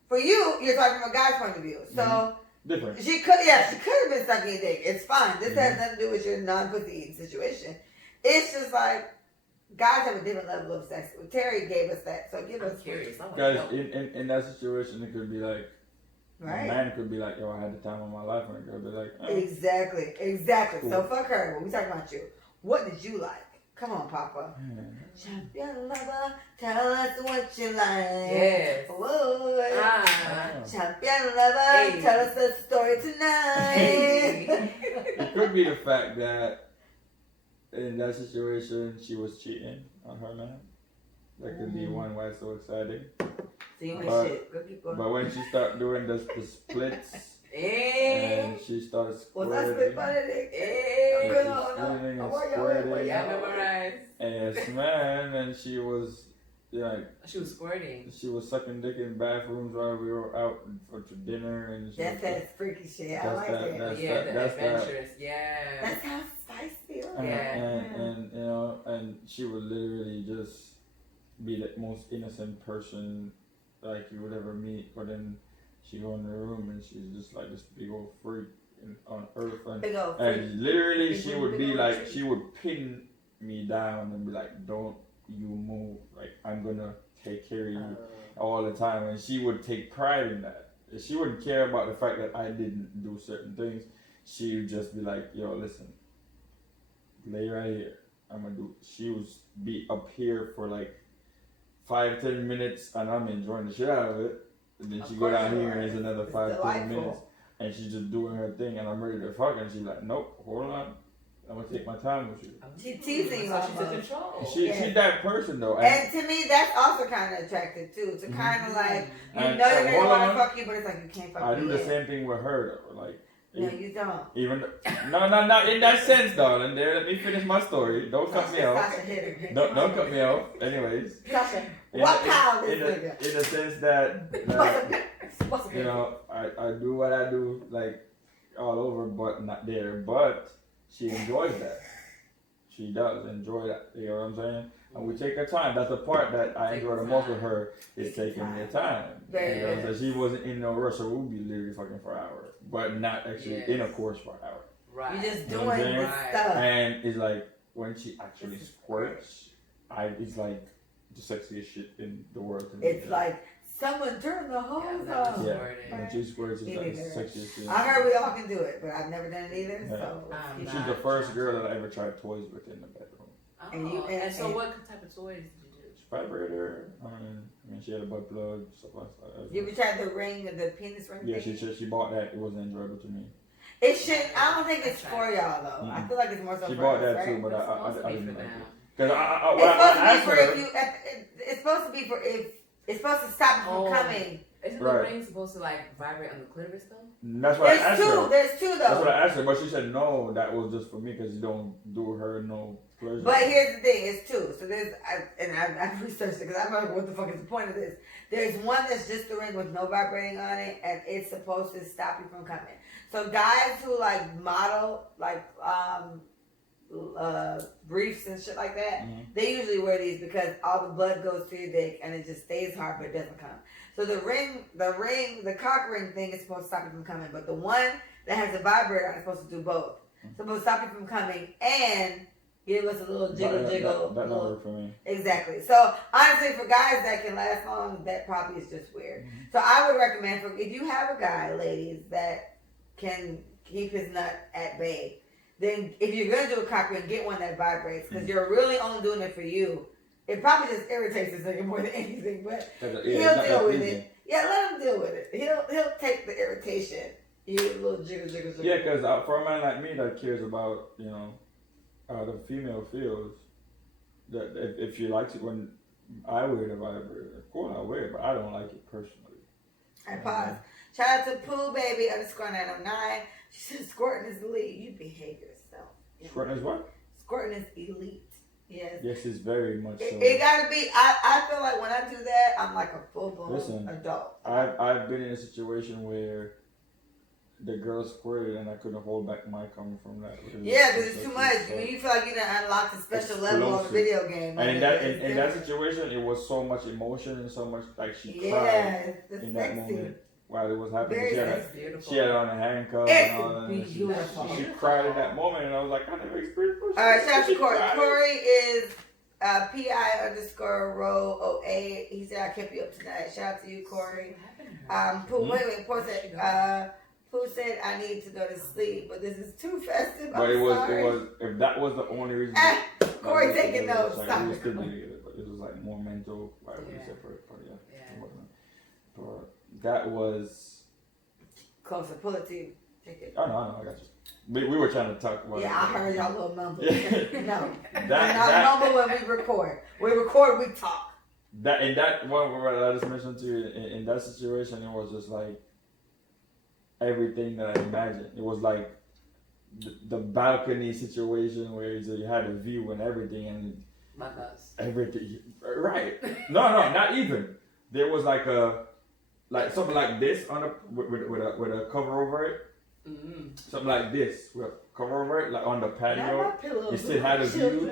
for you, you're talking from a guy's point of view. So Different. she could have been sucking your dick. It's fine. This has nothing to do with your non-pussy situation. It's just like guys have a different level of sex. Terry gave us that, so give us. Curious. Guys, in that situation, it could be like, Right. a man could be like, yo, I had the time of my life, and a girl be like, oh. Exactly. Cool. So fuck her. When we talking about you, what did you like? Come on, Papa. Champion lover, tell us what you like. Yes. Whoa. Ah. Champion lover, Hey. tell us the story tonight. It could be the fact that in that situation she was cheating on her man. That could be one why it's so exciting. See you But- shit. Go keep going. But when she started doing the splits and she started Was that squirting split by the dick? Hey. Good She's on. squirting and Why y'all- squirting. Yeah, memorize. Yes, man, and she was She was squirting. she was sucking dick in bathrooms while we were out for dinner, and she That's was, that freaky shit. I That's like that- that. that's- Yeah, the that- adventurous. Yeah. That's how spicy. and, Yeah. and you know, and she would literally just be the most innocent person like you would ever meet, but then she go in the room and she's just like this big old freak on earth, Big old freak. and literally Big she old- would big be old like, freak. she would pin me down and be like, don't you move, like I'm gonna take care of you all the time, and she would take pride in that. She wouldn't care about the fact that I didn't do certain things. She would just be like, yo, listen, lay right here, I'm gonna do. She would be up here for like 5-10 minutes and I'm enjoying the shit out of it, and then Of she go course down you here are. and it's another It's 5-10 delightful. minutes and she's just doing her thing and I'm ready to fuck, and she's like, nope, hold on, I'm gonna take my time with you. She teasing you So she took almost. control. She's that person though, And to me, that's also kind of attractive too. To kind of like, you And- know, you're and gonna hold want to on. fuck you, but it's like you can't fuck I me do the yet. same thing with her though, like. No, you don't. Even no, not in that sense, darling. There, let me finish my story. Don't cut me off. Sasha hit her. Don't cut me off. Anyways, Sasha, in what the- pile in this the- nigga? in the sense that you know, I do what I do like all over, but not there. But she enjoys that. She does enjoy that. You know what I'm saying? And we take her time. That's the part that I enjoy the most with her, is taking her time. You know, so she wasn't in no rush, so we'll be literally fucking for hours, but not actually in a course for hours. Right. You're just You know doing what I'm saying? this stuff. And it's like when she actually squirts, it's like the sexiest shit in the world to me. It's like someone turn the hose off. Yeah. When she squirts, it's like the sexiest shit. I heard we all can do it, but I've never done it either. Yeah. So I'm She's the first girl that I ever tried toys with in the bedroom. Oh, And you- and so and- what type of toys did you do? Vibrator. I mean, she had a butt plug, stuff like that. you ever tried the ring, the penis ring? Yeah, thing? she bought that. It wasn't enjoyable to me. It should. I don't think it's for y'all though. I Mm-mm. feel like it's more so She for bought us, that right? too, but I It's supposed to be didn't for like it. them. Because It's I supposed to be asked for her. if you. It's supposed to be for if. It's supposed to stop you from Oh. coming. Isn't Right. the ring supposed to like vibrate on the clitoris though? That's what I asked There's two. her. There's two That's what though. I asked her, but she said no. That was just for me because you don't do her no pleasure. But here's the thing. It's two. So there's. I've researched it because I'm like, what the fuck is the point of this? There's one that's just the ring with no vibrating on it, and it's supposed to stop you from coming. So guys who like model like briefs and shit like that, they usually wear these because all the blood goes to your dick and it just stays hard but it doesn't come. So the cock ring thing is supposed to stop you from coming, but the one that has a vibrator on is supposed to do both. It's supposed to stop you from coming and give us a little jiggle. That don't work for me. Exactly. So honestly, for guys that can last long, that probably is just weird. So I would recommend if you have a guy, ladies, that can keep his nut at bay, then if you're gonna do a cock ring, get one that vibrates because you're really only doing it for you. It probably just irritates this nigga more than anything, but he'll deal with it. Yeah, let him deal with it. He'll take the irritation. You little jiggle. Yeah, because for a man like me that cares about, you know, how the female feels, that if she likes it when I wear the vibrator, of course I wear it, but I don't like it personally. I pause. Shout out to Pooh Baby _909. She said squirting is elite. You behave yourself. Squirting is what? Squirting is elite. Yes. Yes, it's very much so. It gotta be. I feel like when I do that, I'm like a full blown adult. I've been in a situation where the girl squirted and I couldn't hold back my coming from that. Yeah, because it's too much. When you feel like you done unlocked a special level on a video game. And in that situation, it was so much emotion and so much like she cried in that moment while it was happening. She had on a handcuff and all that. She cried in that moment, and I was like, I never experienced this. All right, shout out to Corey. Corey is PI_row08. He said I kept you up tonight. Shout out to you, Corey. Wait. Pooh said I need to go to sleep, but this is too festive. But it was if that was the only reason. Corey taking notes. Like, we were still together, but it was like more mental. Why we separate? But but that was closer. Pull it to you. Take it. Oh no, I got you. We were trying to talk about. Yeah, I heard y'all little mumble. No, that mumble when we record. We record, we talk. That in that one where I just mentioned to you, in that situation, it was just like everything that I imagined. It was like the balcony situation where you had a view and everything and everything. Right? No, not even. There was like something like this on with a cover over it. Mm-hmm. Something like this with a cover over it, like on the patio. You still had a view,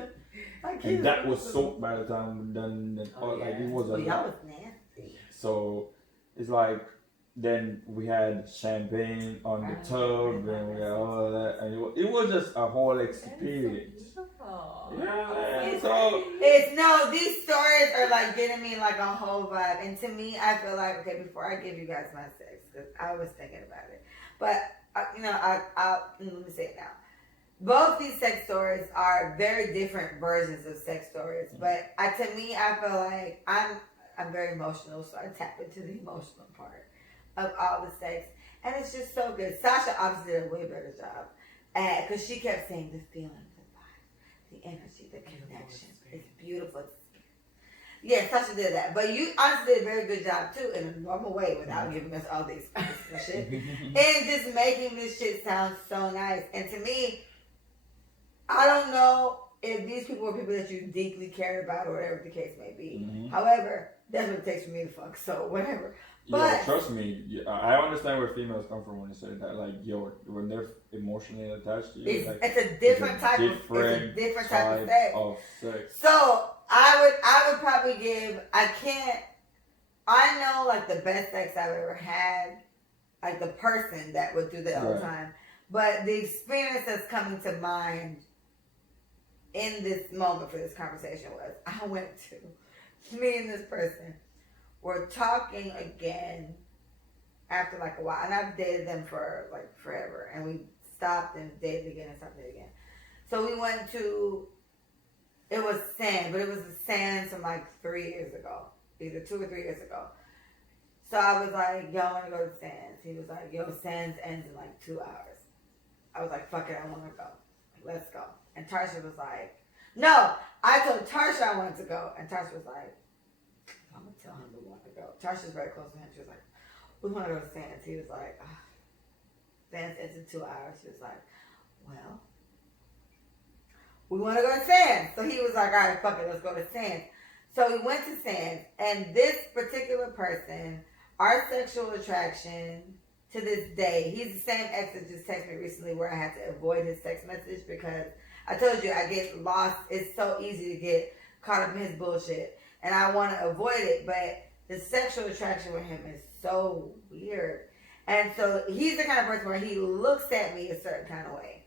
and that was soaked by the time we done. Like it was a lot. Was nasty. So it's like. Then we had champagne on the tub, and we had all of that, and it was just a whole experience. Yeah, so these stories are like getting me like a whole vibe, and to me, I feel like before I give you guys my sex, because I was thinking about it, but let me say it now. Both these sex stories are very different versions of sex stories, but to me, I feel like I'm very emotional, so I tap into the emotional part of all the sex, and it's just so good. Sasha obviously did a way better job, because she kept saying the feeling, the vibe, the energy, the connection. It's beautiful. Yeah, Sasha did that, but you honestly did a very good job too, in a normal way, without giving us all these shit, and just making this shit sound so nice. And to me, I don't know if these people were people that you deeply cared about or whatever the case may be. Mm-hmm. However, that's what it takes for me to fuck. So whatever. But trust me, I understand where females come from when they say that. Like, when they're emotionally attached to you, it's a different type of sex. So I would probably give. I know like the best sex I've ever had, like the person that would do that all the time. But the experience that's coming to mind in this moment for this conversation was I went to me and this person. We're talking again after like a while, and I've dated them for like forever, and we stopped and dated again and stopped dating again. So we went to, it was sand, but it was the sands from like 3 years ago, either 2 or 3 years ago. So I was like, yo, I want to go to sands. He was like, yo, sands ends in like 2 hours. I was like, fuck it, I want to go. Let's go. And Tarsha was like, no, I told Tarsha I wanted to go, and Tarsha was like, I'm going to tell him we want to go. Tarsha's very close to him. She was like, we want to go to Sands. He was like, Sands ends in 2 hours. She was like, well, we want to go to Sands. So he was like, all right, fuck it, let's go to Sands. So we went to Sands, and this particular person, our sexual attraction to this day, he's the same ex that just texted me recently where I had to avoid his text message because I told you I get lost. It's so easy to get caught up in his bullshit. And I want to avoid it, but the sexual attraction with him is so weird. And so he's the kind of person where he looks at me a certain kind of way.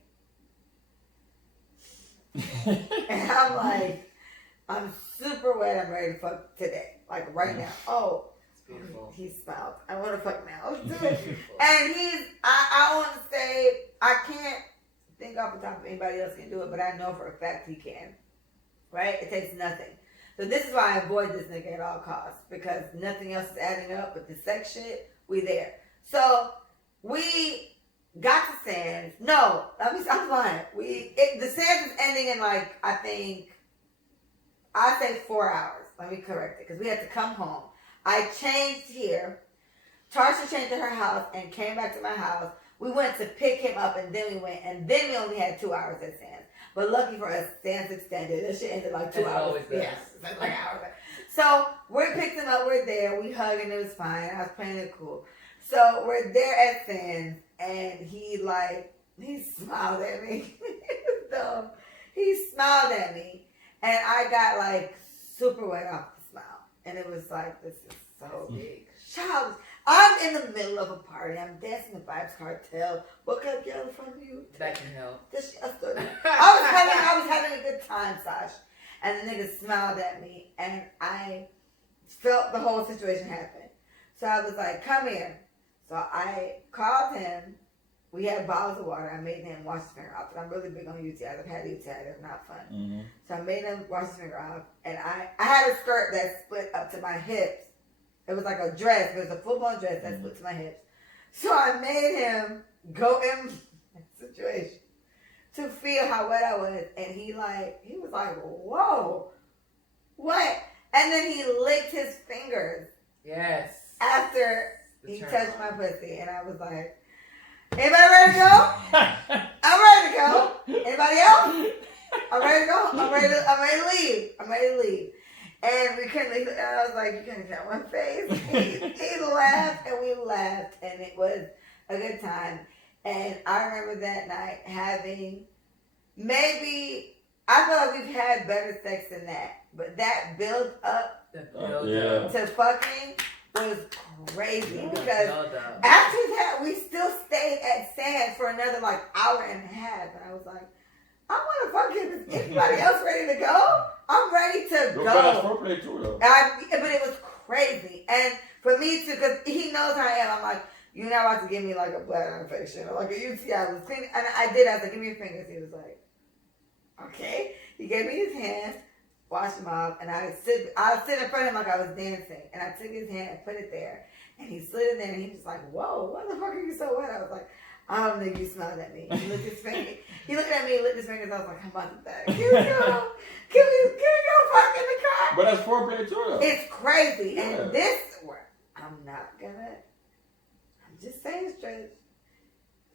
And I'm like, I'm super wet. I'm ready to fuck today. Like right now. Oh, it's beautiful. He smiled. I want to fuck now. Let's do it. And I want to say, I can't think off the top of anybody else can do it, but I know for a fact he can. Right? It takes nothing. So this is why I avoid this nigga at all costs, because nothing else is adding up but the sex shit. We there. So we got to Sands. No, I'm lying. The Sands is ending in like, I say 4 hours. Let me correct it, because we had to come home. I changed here. Tarsha changed to her house and came back to my house. We went to pick him up, and then we went, and then we only had 2 hours at Sands. But lucky for us, Sands extended. That shit ended like 2 hours. Yeah, like hours. So we picked him up. We're there. We hugged, and it was fine. I was playing it cool. So we're there at Sands, and he smiled at me. It was dumb. He smiled at me, and I got like super wet off the smile, and it was like, this is so big, childish. I'm in the middle of a party. I'm dancing the Vibes Cartel. What can I get from you? That can help. I was having a good time, Sasha. And the nigga smiled at me, and I felt the whole situation happen. So I was like, come here. So I called him. We had bottles of water. I made him wash his finger off. I'm really big on UTIs. I've had UTIs. They're not fun. Mm-hmm. So I made him wash his finger off. And I had a skirt that split up to my hips. It was like a dress. It was a full-blown dress that split to my hips. So I made him go in that situation to feel how wet I was. And he was like, whoa, what? And then he licked his fingers. Yes. After he touched my pussy. And I was like, anybody ready to go? I'm ready to go. Anybody else? I'm ready to go. I'm ready to leave. And we couldn't leave. And I was like, you couldn't tell my face. He laughed, and we laughed, and it was a good time. And I remember that night having I feel like we've had better sex than that. But that build up to fucking was crazy. Because after that, we still stayed at Sands for another like hour and a half. And I was like, I want to fuck him. Is anybody else ready to go? I'm ready to go. But that's foreplay too, though. But it was crazy. And for me to, because he knows how I am, I'm like, you're not about to give me like a bladder infection or like a UTI. I was cleaning, and I did. I was like, give me your fingers. He was like, okay. He gave me his hand, washed him off, and I sit in front of him like I was dancing. And I took his hand and put it there. And he slid in there, and he was like, whoa, why the fuck are you so wet? I was like, I don't think you smiled at me. He licked his finger. He looked at me, licked his fingers. I was like, I'm about to die. Can we go fuck in the car? But that's foreplay too, though. It's crazy. Yeah. And this work, I'm just saying straight.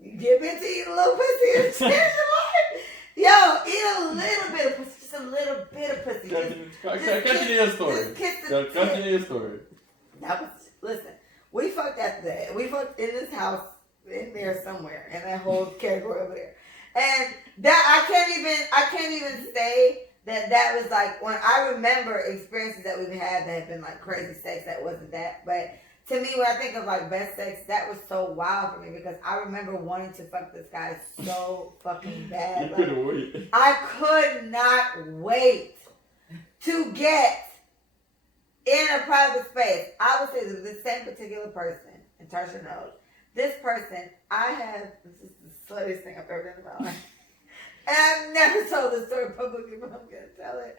You get into eating a little pussy and change your life. Yo, eat a little bit of pussy. Just a little bit of pussy. Continue your story. Continue your story. Listen, we fucked after that. We fucked in this house. In there somewhere, in that whole category over there, and that I can't even say that was like, when I remember experiences that we've had that have been like crazy sex, that wasn't that. But to me, when I think of like best sex, that was so wild for me, because I remember wanting to fuck this guy so fucking bad. You couldn't wait. I could not wait to get in a private space. I would say this same particular person, and Tarsha knows. This person, this is the sluttiest thing I've ever done in my life. And I've never told this story publicly, but I'm going to tell it.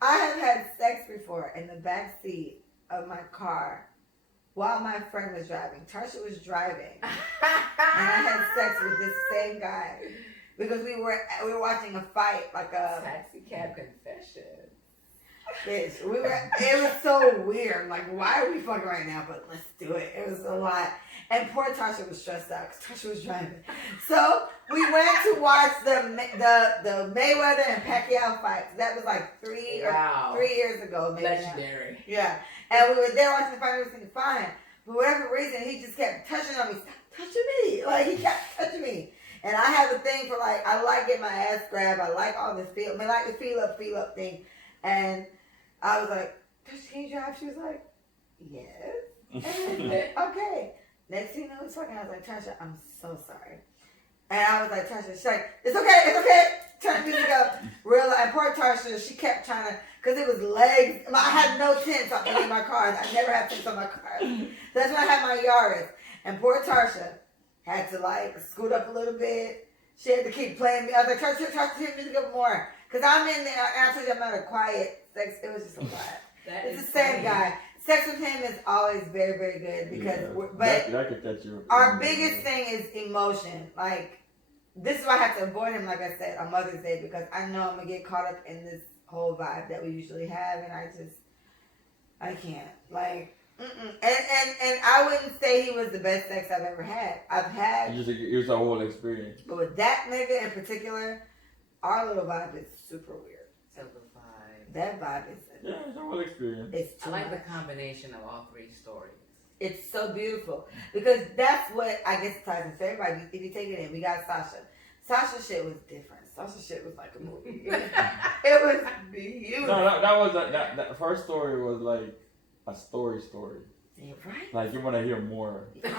I have had sex before in the back seat of my car while my friend was driving. Tarsha was driving. And I had sex with this same guy. Because we were watching a fight, like a taxi cab confession. Bitch, it was so weird. Like, why are we fucking right now? But let's do it. It was a lot. And poor Tasha was stressed out because Tasha was driving. So we went to watch the Mayweather and Pacquiao fight. That was like 3 years ago. Maybe legendary. Now. Yeah. And we were there watching the fight. Everything fine. For whatever reason, he just kept touching on me. Stop touching me. Like, he kept touching me. And I have a thing for, like, I like getting my ass grabbed. I like all this feel. I mean, like the feel up thing. And I was like, Tasha, can you drive? She was like, yes. And okay. Next thing you know, it's fucking. I was like, Tasha, I'm so sorry. And I was like, Tasha, she's like, it's okay. Turn the music up. And poor Tasha, she kept trying to, because it was legs. I had no tents on any of my cars. I never had tents on my cars. That's when I had my Yaris. And poor Tasha had to like scoot up a little bit. She had to keep playing me. I was like, Tasha, turn the music up more. Because I'm in there, and I told you I'm not a quiet sex. It was just a lot. It's the same guy. Sex with him is always very, very good because, that could catch you. Our biggest thing is emotion. Like, this is why I have to avoid him, like I said, on Mother's Day, because I know I'm gonna get caught up in this whole vibe that we usually have, and I can't. Like, and I wouldn't say he was the best sex I've ever had. It was a whole experience. But with that nigga in particular, our little vibe is super weird. So the vibe. That vibe is. Yeah, it's a whole experience. It's I like the combination of all three stories. It's so beautiful because that's what I guess ties into everybody. If you take it in, we got Sasha. Sasha shit was different. Sasha shit was like a movie. It was beautiful. No, that was that first story was like a story. You're right. Like you want to hear more. And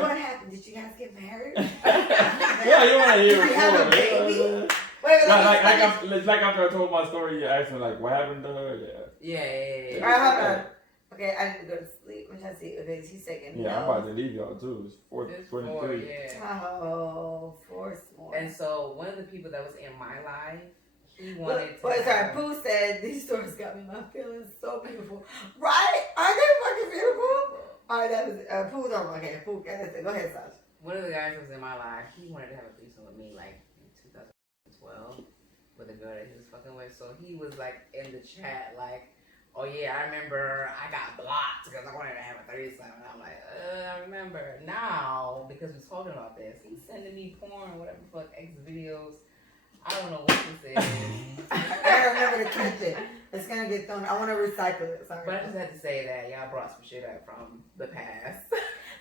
what happened? Did you guys get married? Yeah, you want to hear Did you more. have a baby? Wait, Like after I told my story, you asked me like, what happened to her? Yeah. All right, hold on. Okay, I need to go to sleep. I'm trying to see. Okay, he's taking. Yeah, I'm about to leave y'all too. It's 4:23. 4, yeah. Oh, 4 more. And so one of the people that was in my life, he wanted to. Wait, sorry. Pooh said these stories got me my feelings so beautiful. Right? Aren't they fucking beautiful? All right, that was Pooh's on. Okay, Pooh. Go ahead, Sasha. One of the guys that was in my life, he wanted to have a threesome with me like in 2012 with a girl that he was fucking with. So he was like in the chat like, oh yeah, I remember I got blocked because I wanted to have a threesome. And I'm like, I remember. Now, because we're talking about this, he's sending me porn, whatever the fuck, X videos. I don't know what this is. I gotta remember to catch it. It's gonna get thrown. I want to recycle it. Sorry. But I just had to say that y'all brought some shit up from the past.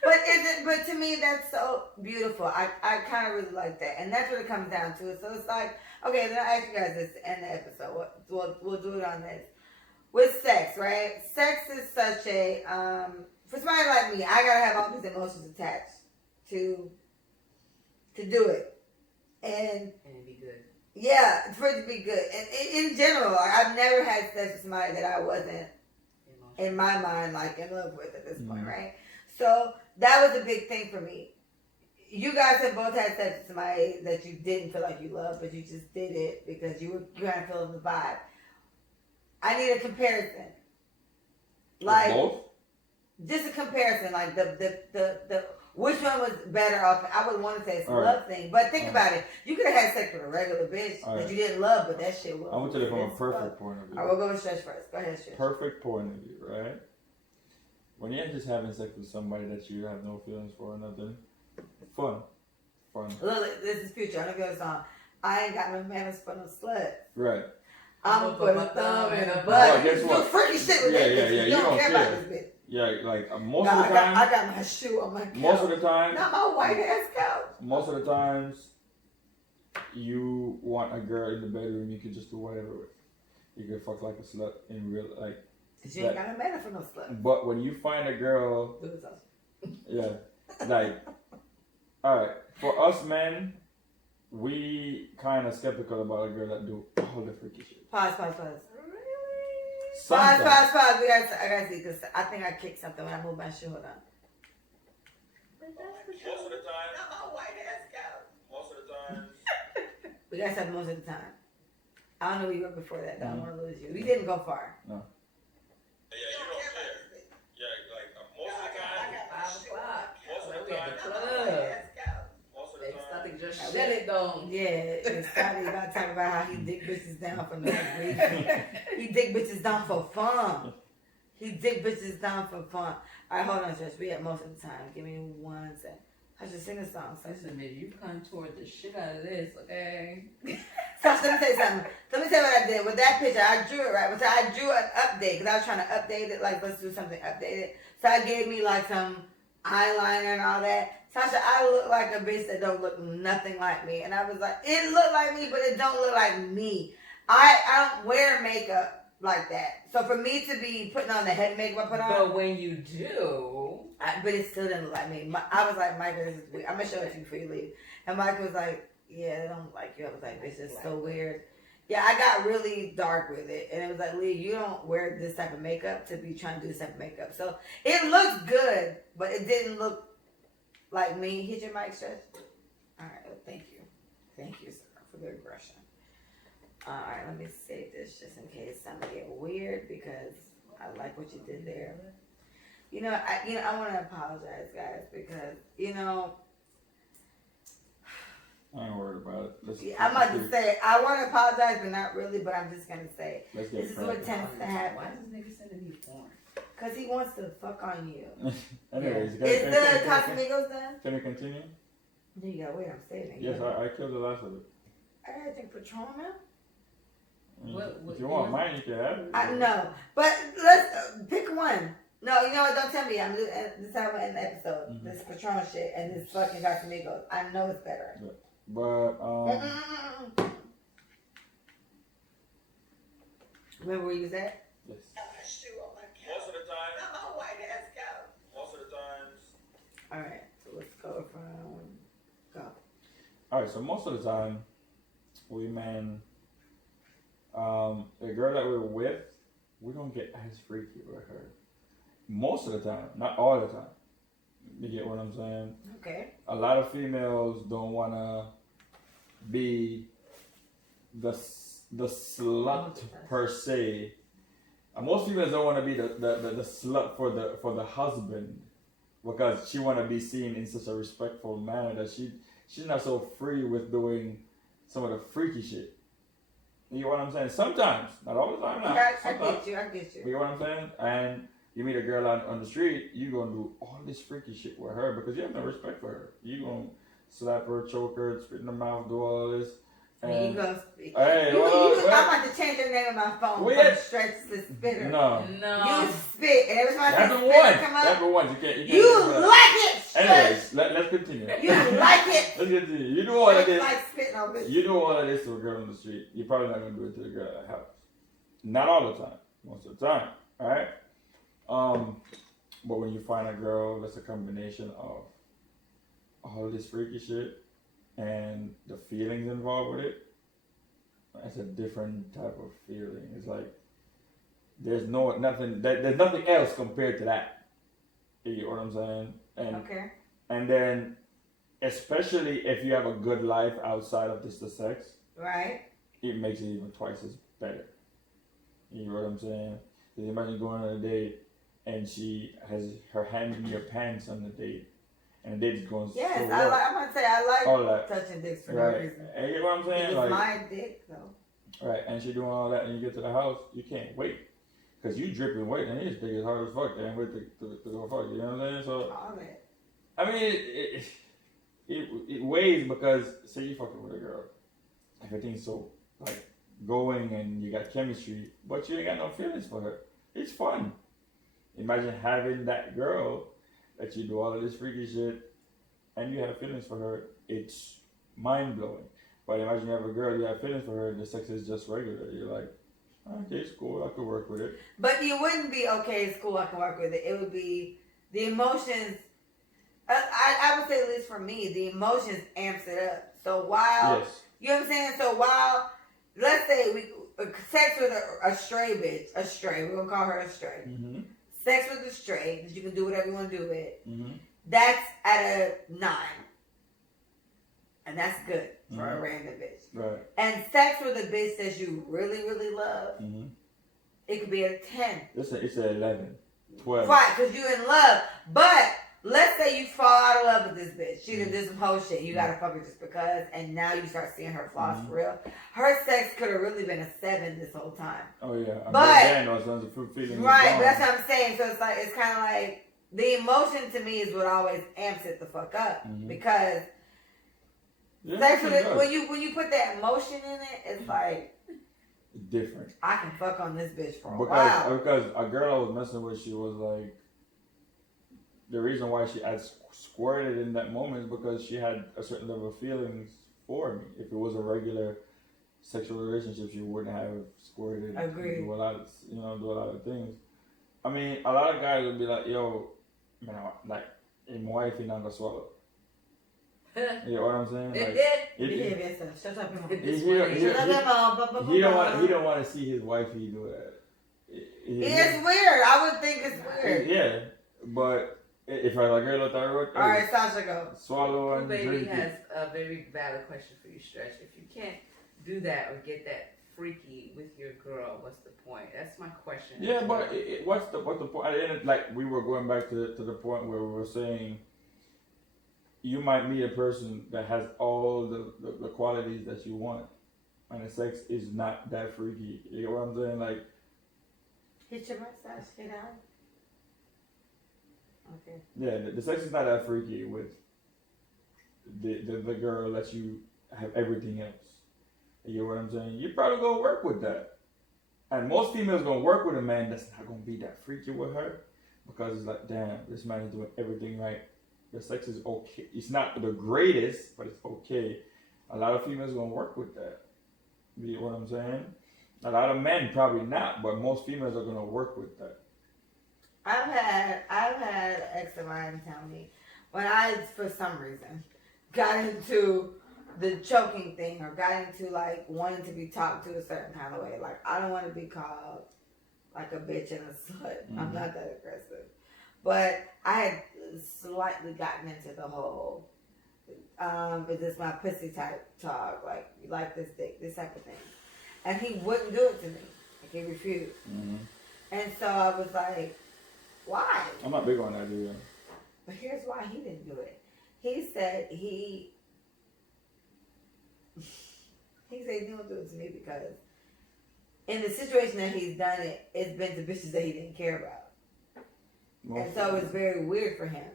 But to me, that's so beautiful. I kind of really like that, and that's what it comes down to. So it's like, okay, then I ask you guys this to end the episode. We'll do it on this. With sex, right? Sex is such a for somebody like me, I gotta have all these emotions attached to do it, and it'd be good. Yeah, for it to be good. And in general, like, I've never had sex with somebody that I wasn't, in my mind, like in love with at this point, right? So that was a big thing for me. You guys have both had sex with somebody that you didn't feel like you loved, but you just did it because you had to feel the vibe. I need a comparison. Like both? Just a comparison, like the which one was better off? I would want to say it's a love thing, but think about it. You could have had sex with a regular bitch that you didn't love, but that shit was. I'm gonna tell you from a perfect point of view. I will go with Stretch first. Go ahead, Stretch. Perfect point of view, right? When you're just having sex with somebody that you have no feelings for or nothing, fun. Look, this is future. I'm gonna go song. I ain't got no manners for no slut. Right. I'm gonna put a thumb in a butt. Guess what? Do freaky shit with that bitch. You don't care about this bitch. Yeah, like most of the time. I got my shoe on my couch. Most of the time. Not my white ass couch. Most of the times, you want a girl in the bedroom, you can just do whatever with. You can fuck like a slut in real, like. Cause you ain't got no manner for no slut. But when you find a girl. Do it, Sasha. Yeah. Like, alright, for us men, we kind of skeptical about a girl that do all the freaky shit. Pause. Sometimes. Pause. I gotta see, because I think I kicked something when I moved my shoe. Hold on. Most of the time. Not my white ass couch. Most of the time. We guys said most of the time. I don't know where you were before that. I don't want to lose you. We didn't go far. No. Yeah, you don't care. Yeah, like most of the time. 5 o'clock. Most of the We at time. the club. Most of the They time. started just shut it down. Yeah, it's Scotty about talking about how he dick bitches down for no reason. He dick bitches down for fun. All right, hold on, Jess. We at most of the time. Give me 1 second. I should sing a song. Listen, baby, you contoured the shit out of this, okay? So let me tell you something. Let me tell you what I did. With that picture, I drew it, right? So I drew an update because I was trying to update it. Like, let's do something updated. So I gave me, like, some eyeliner and all that. Sasha, I look like a bitch that don't look nothing like me. And I was like, it look like me, but it don't look like me. I don't wear makeup like that. So for me to be putting on the head makeup I put on. But when you do. But it still didn't look like me. I was like, Michael, this is weird. I'm going to show it to you before you leave. And Michael was like, yeah, they don't like you. I was like, bitch, it's so weird. Yeah, I got really dark with it. And it was like, Lee, you don't wear this type of makeup to be trying to do this type of makeup. So it looks good, but it didn't look like me. Hit your mic, Stretch. All right, well, thank you. Thank you, sir, for the aggression. Alright, let me save this just in case something get weird because I like what you did there. I want to apologize, guys, because I ain't worried about it. I'm about to say I want to apologize, but not really. But I'm just gonna say Let's get this is what tends to happen. Why does nigga sending me porn? Because he wants to fuck on you. Anyways, Is the Casamigos done? Can we continue? You gotta wait. I'm saving. Yes, I killed the last of it. I gotta drink Patron now. If you want mine, you can have it. I know, but let's pick one. No, you know what? Don't tell me. I'm this is how I'm in the episode. Mm-hmm. This Patron shit and this fucking Casamigos. I know it's better. Yeah. But remember where you was at? yes. Most of the time. Most of the times. All right, so let's go from go. All right. So most of the time, we men, the girl that we're with, we don't get as freaky with her. Most of the time, not all the time. You get what I'm saying? Okay. A lot of females don't wanna be the slut per se. Most females don't want to be the slut for the husband because she want to be seen in such a respectful manner that she's not so free with doing some of the freaky shit. You know what I'm saying? Sometimes, not all the time. I get you. You know what I'm saying? And you meet a girl on the street, you gonna do all this freaky shit with her because you have no respect for her. You gonna slap her, choke her, spit in her mouth, do all this. And you go speak. Hey, I'm about to change the name of my phone from Stretch to Spitter. No. You spit. And every time I That's see the Spitter one. come up, That's the one. You can't you like it, Stretch. Anyways, let's continue. You like it. Let's continue. You do all of this. Like spitting on bitches. You do all of this to a girl on the street. You're probably not gonna do it to the girl at the house. Not all the time. Most of the time. All right. But when you find a girl that's a combination of all this freaky shit and the feelings involved with it, it's a different type of feeling. It's like there's nothing else compared to that. You know what I'm saying? And okay. And then, especially if you have a good life outside of just the sex, right? It makes it even twice as better. You know what I'm saying? Because imagine going on a date and she has her hand in your pants on the date, and the date is going yes, so well. well. I'm gonna say I all like that. touching dicks for Right. no reason. And you know what I'm saying? It's Like my dick though. right, and she doing all that, and you get to the house, you can't wait. Because you dripping wet, and his dick is hard as fuck. They ain't wait to go fuck. You know what I'm saying? So, All that. I mean, it weighs because, say you fucking with a girl. Everything's so, like, going and you got chemistry, but you ain't got no feelings for her. It's fun. Imagine having that girl that you do all of this freaky shit and you have feelings for her. It's mind-blowing. But imagine you have a girl, you have feelings for her, and the sex is just regular. You're like, okay, it's cool, I could work with it. But you wouldn't be okay, it's cool, I can work with it. It would be the emotions. I would say, at least for me, the emotions amps it up. So while, yes. You know what I'm saying? So while, let's say we sex with a stray bitch, we're going to call her a stray. Mm-hmm. Sex with a stray, that you can do whatever you want to do with, Mm-hmm. that's at a 9. And that's good for Mm-hmm. a random bitch. Right. And sex with a bitch that you really, really love, Mm-hmm. it could be a 10. It's a 11, 12. Right, because you're in love. But let's say you fall out of love with this bitch. She done did some whole shit. You gotta fuck her just because. And now you start seeing her flaws for real. Her sex could have really been a 7 this whole time. Oh, yeah. But then, no, so the feeling right, but that's what I'm saying. So it's kind of like the emotion to me is what always amps it the fuck up. Mm-hmm. Because sex with it, when you put that emotion in it, it's like different. I can fuck on this bitch for a while. Because a girl I was messing with, she was like, the reason why she had squirted in that moment is because she had a certain level of feelings for me. If it was a regular sexual relationship, she wouldn't have squirted. Agreed. Do a lot of things. I mean, a lot of guys would be like, "Yo, man, like, my wife ain't not gonna swallow." You know what I'm saying? Like, Behave yourself. Shut up, Mom. he don't want to see his wifey do that. It's weird. I would think it's weird. Yeah, but if I like girl at thyroid, all right, Sasha, go. Swallow and Baby drink has it. a very valid question for you, Stretch. If you can't do that or get that freaky with your girl, what's the point? That's my question. Yeah, but what's the point? At the end, like we were going back to the point where we were saying, you might meet a person that has all the qualities that you want, and the sex is not that freaky. You know what I'm saying? Like, hit your mustache, get out. Okay. yeah, the sex is not that freaky with the girl that you have everything else. You know what I'm saying? You probably gonna work with that. And most females gonna work with a man that's not gonna be that freaky with her, because it's like, damn, this man is doing everything right. The sex is okay. It's not the greatest, but it's okay. A lot of females gonna work with that. You know what I'm saying? A lot of men probably not, but most females are gonna work with that. I've had an ex of mine tell me when I, for some reason, got into the choking thing or got into like wanting to be talked to a certain kind of way. Like, I don't want to be called like a bitch and a slut. Mm-hmm. I'm not that aggressive. But I had slightly gotten into the whole, is this my pussy type talk? Like, you like this dick, this type of thing. And he wouldn't do it to me. Like, he refused. Mm-hmm. And so I was like, why? I'm not big on that either. But here's why he didn't do it. He said he didn't do it to me because in the situation that he's done it, it's been to bitches that he didn't care about. And so it's very weird for him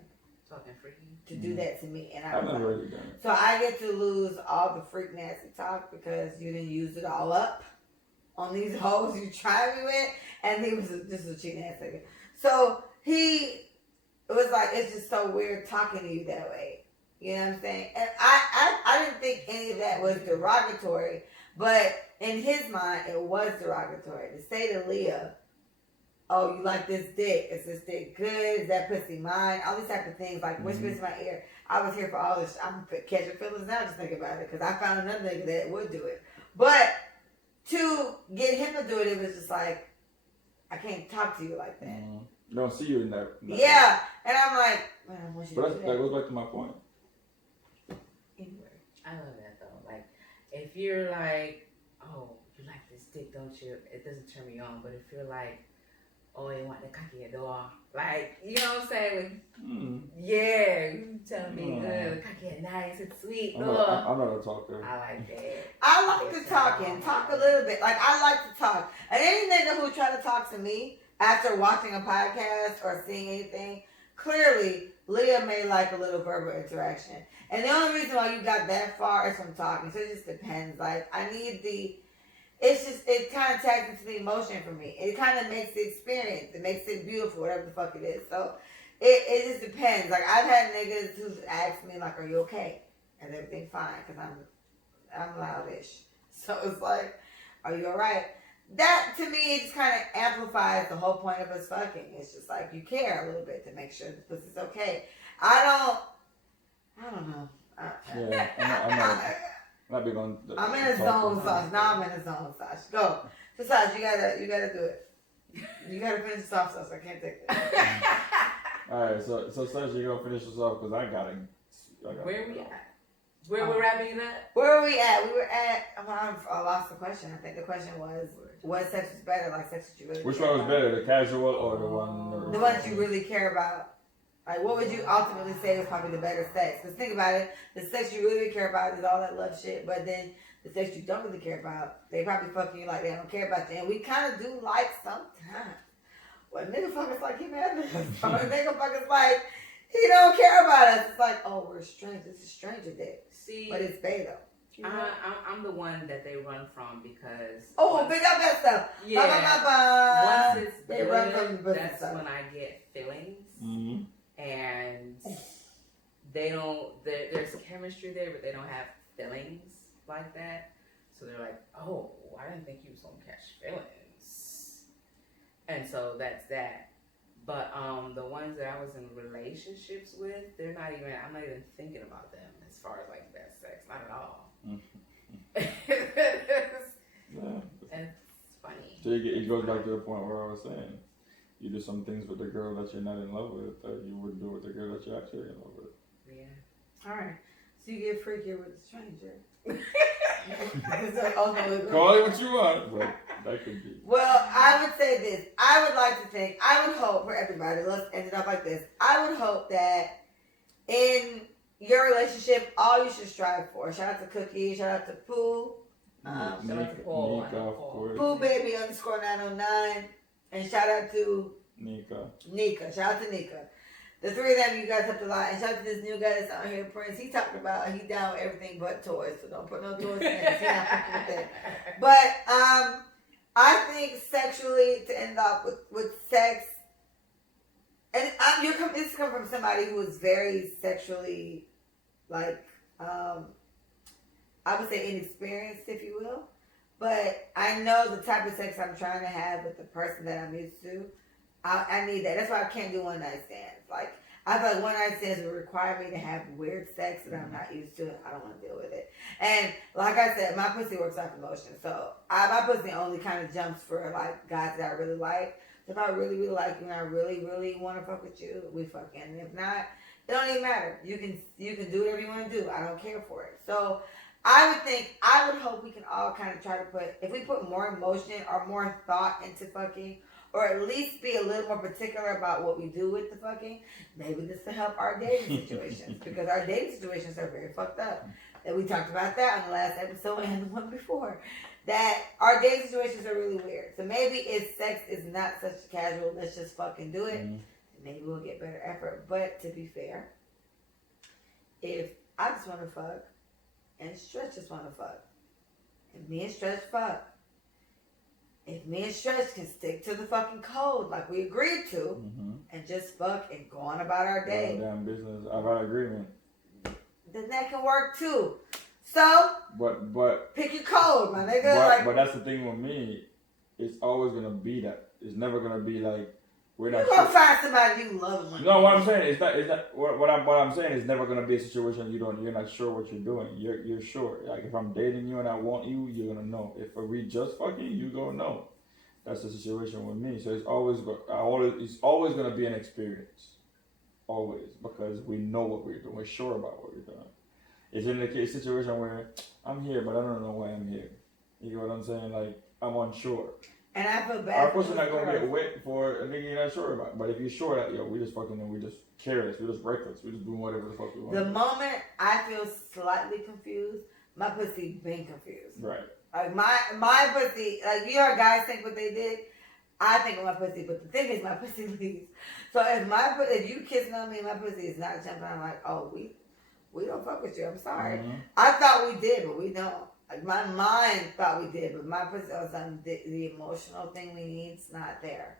to do that to me. And I've never really done it. So I get to lose all the freak nasty talk because you didn't use it all up on these hoes you tried me with, and he was just a cheating ass nigga. So it was like, it's just so weird talking to you that way. You know what I'm saying? And I didn't think any of that was derogatory, but in his mind, it was derogatory. To say to Leah, oh, you like this dick? Is this dick good? Is that pussy mine? All these type of things, like whispers in my ear. I was here for all this. I'm catching feelings now just thinking about it, because I found another nigga that would do it. But to get him to do it, it was just like, I can't talk to you like that. I don't see you in that. Yeah, and I'm like, man, I want you to do that. That goes back to my point. Anyway. I love that though. Like, if you're like, oh, you like this dick, don't you? It doesn't turn me on. But if you're like, oh, you want the cocky door, like, you know what I'm saying? Like, yeah, you telling me, cocky nice, it's sweet. I'm not a talker. I like that. I like to talk a little bit. Like, I like to talk. And any nigga who try to talk to me after watching a podcast or seeing anything, clearly Leah may like a little verbal interaction. And the only reason why you got that far is from talking. So it just depends. Like, it kind of tags into the emotion for me. It kind of makes the experience. It makes it beautiful, whatever the fuck it is. So it just depends. Like, I've had niggas who's asked me, like, are you okay? And everything fine, because I'm loudish. So it's like, are you all right? That, to me, it just kind of amplifies the whole point of us fucking. It's just like, you care a little bit to make sure the pussy's okay. I don't know. Yeah, I'm not big on. I'm in a zone, Sasha. Now I'm in a zone, Sasha. Go. So, Sasha, you gotta do it. You gotta finish this off, Sasha. I can't take that. Alright, so Sasha, you're gonna finish this off because I gotta. Where we at? Where we're wrapping it up? Where are we at? We were at. I lost the question. I think the question was, what sex is better? Like, sex that you really Which care one was about? better, the casual or the one? The one that you really care about. Like, what would you ultimately say is probably the better sex? Because think about it, the sex you really care about is all that love shit, but then the sex you don't really care about, they probably fucking you like they don't care about you. And we kind of do like sometimes. Well, nigga fuckers like he mad at us. Nigga fuckers like he don't care about us. It's like, oh, we're strangers. This is stranger dick. See, but it's bae though. You know? I'm the one that they run from because big up that stuff. Yeah. Once it's they run from the that's stuff. when I get feelings. Mm-hmm. And they don't. There's chemistry there, but they don't have feelings like that. So they're like, "Oh, I didn't think you was gonna catch feelings," and so that's that. But the ones that I was in relationships with, they're not even. I'm not even thinking about them as far as like best sex, not at all. It's funny. So it goes back to the point where I was saying. You do some things with the girl that you're not in love with that you wouldn't do with the girl that you're actually in love with. Yeah. All right. So you get freakier with a stranger. Call it what you want, but that could be. Well, I would say this. I would like to think, I would hope for everybody, let's end it up like this. I would hope that in your relationship, all you should strive for. Shout out to Cookie, shout out to Pooh. Nika, of course. Pooh Baby _909. And shout out to Nika. Shout out to Nika. The three of them, you guys have to lie. And shout out to this new guy that's on here, Prince. He talked about he down with everything but toys, so don't put no toys in it. He not fucking with that. But I think sexually, to end off with sex, and this is coming from somebody who is very sexually, like, I would say inexperienced, if you will. But I know the type of sex I'm trying to have with the person that I'm used to. I need that. That's why I can't do one night stands. Like, I feel like one night stands would require me to have weird sex that I'm not used to. I don't want to deal with it. And like I said, my pussy works off emotion. So my pussy only kind of jumps for like guys that I really like. So if I really, really like you and I really, really want to fuck with you, we fucking. And if not, it don't even matter. You can do whatever you want to do. I don't care for it. So I would hope we can all kind of try to if we put more emotion or more thought into fucking, or at least be a little more particular about what we do with the fucking, maybe this will help our dating situations, because our dating situations are very fucked up. And we talked about that on the last episode and the one before, that our dating situations are really weird. So maybe if sex is not such a casual, let's just fucking do it, maybe we'll get better effort. But to be fair, if I just want to fuck, and Stretch just want to fuck, and me and Stretch fuck, if me and Stretch can stick to the fucking code like we agreed to, and just fuck and go on about our day, damn business of our agreement, then that can work too. So, but pick your code, my nigga. But that's the thing with me. It's always gonna be that. It's never gonna be like we're not. You're gonna find somebody you love. No, what I'm saying is not. What I'm saying is never gonna be a situation you're not sure what you're doing. You're sure. Like if I'm dating you and I want you, you're gonna know. If we just fucking, you gonna know. That's the situation with me. So it's always gonna be an experience. Always, because we know what we're doing. We're sure about what we're doing. It's in a situation where I'm here, but I don't know why I'm here. You know what I'm saying? Like I'm unsure. And I feel bad. Our person not gonna get wet for a nigga you're not sure about. But if you're sure that we just fucking and we just careless, we just reckless, we just doing whatever the fuck we want. The moment I feel slightly confused, my pussy been confused. Right. Like my pussy, like you know how guys think what they did? I think of my pussy, but the thing is my pussy leaves. So if you kissing on me and my pussy is not jumping, I'm like, oh, we don't fuck with you. I'm sorry. I thought we did, but we don't. Like my mind thought we did, but my pussy all of a sudden the emotional thing we need is not there.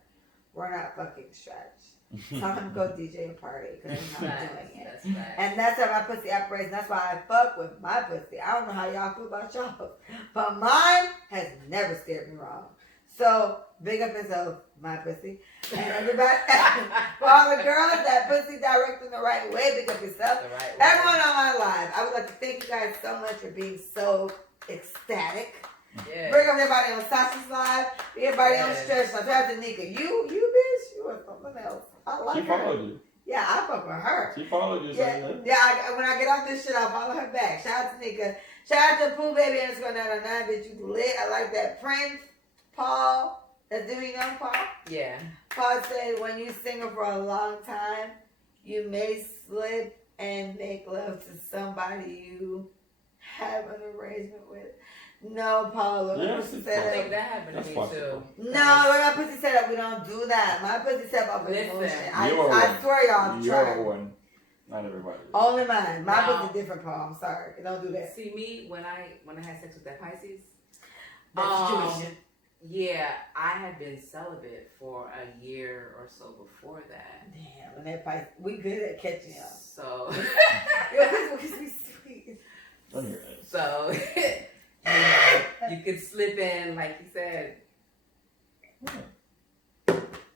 We're not fucking Stretch. Tell him to go DJ a party because I'm not doing it. That's right. And that's how my pussy operates. And that's why I fuck with my pussy. I don't know how y'all feel about y'all, but mine has never steered me wrong. So big up yourself, my pussy, and everybody. For all the girls that pussy directing the right way, big up yourself. The right way. Everyone on my live, I would like to thank you guys so much for being so ecstatic. Yeah. Bring up everybody on Sasha's live. Everybody on Stretch. Shout out to Nika. You bitch, you are something else. I like her. She followed you. Yeah, I fuck with her. She followed you. Yeah, when I get off this shit, I'll follow her back. Shout out to Nika. Shout out to Pooh Baby _909. Bitch, you lit. I like that. Prince, Paul, that's doing young Paul. Yeah. Paul said, when you single for a long time, you may slip and make love to somebody you have an arrangement with. No, Paul. Yes, I think that happened to me too. No, when my pussy set up, we don't do that. My pussy set up with emotion. I swear y'all try. You're one. Not everybody. Only mine. My pussy different, Paul. I'm sorry. Don't do that. See me when I had sex with that Pisces. That situation. Yeah, I had been celibate for a year or so before that. Damn, when that Pisces, we good at catching up. So, so you could slip in, like you said,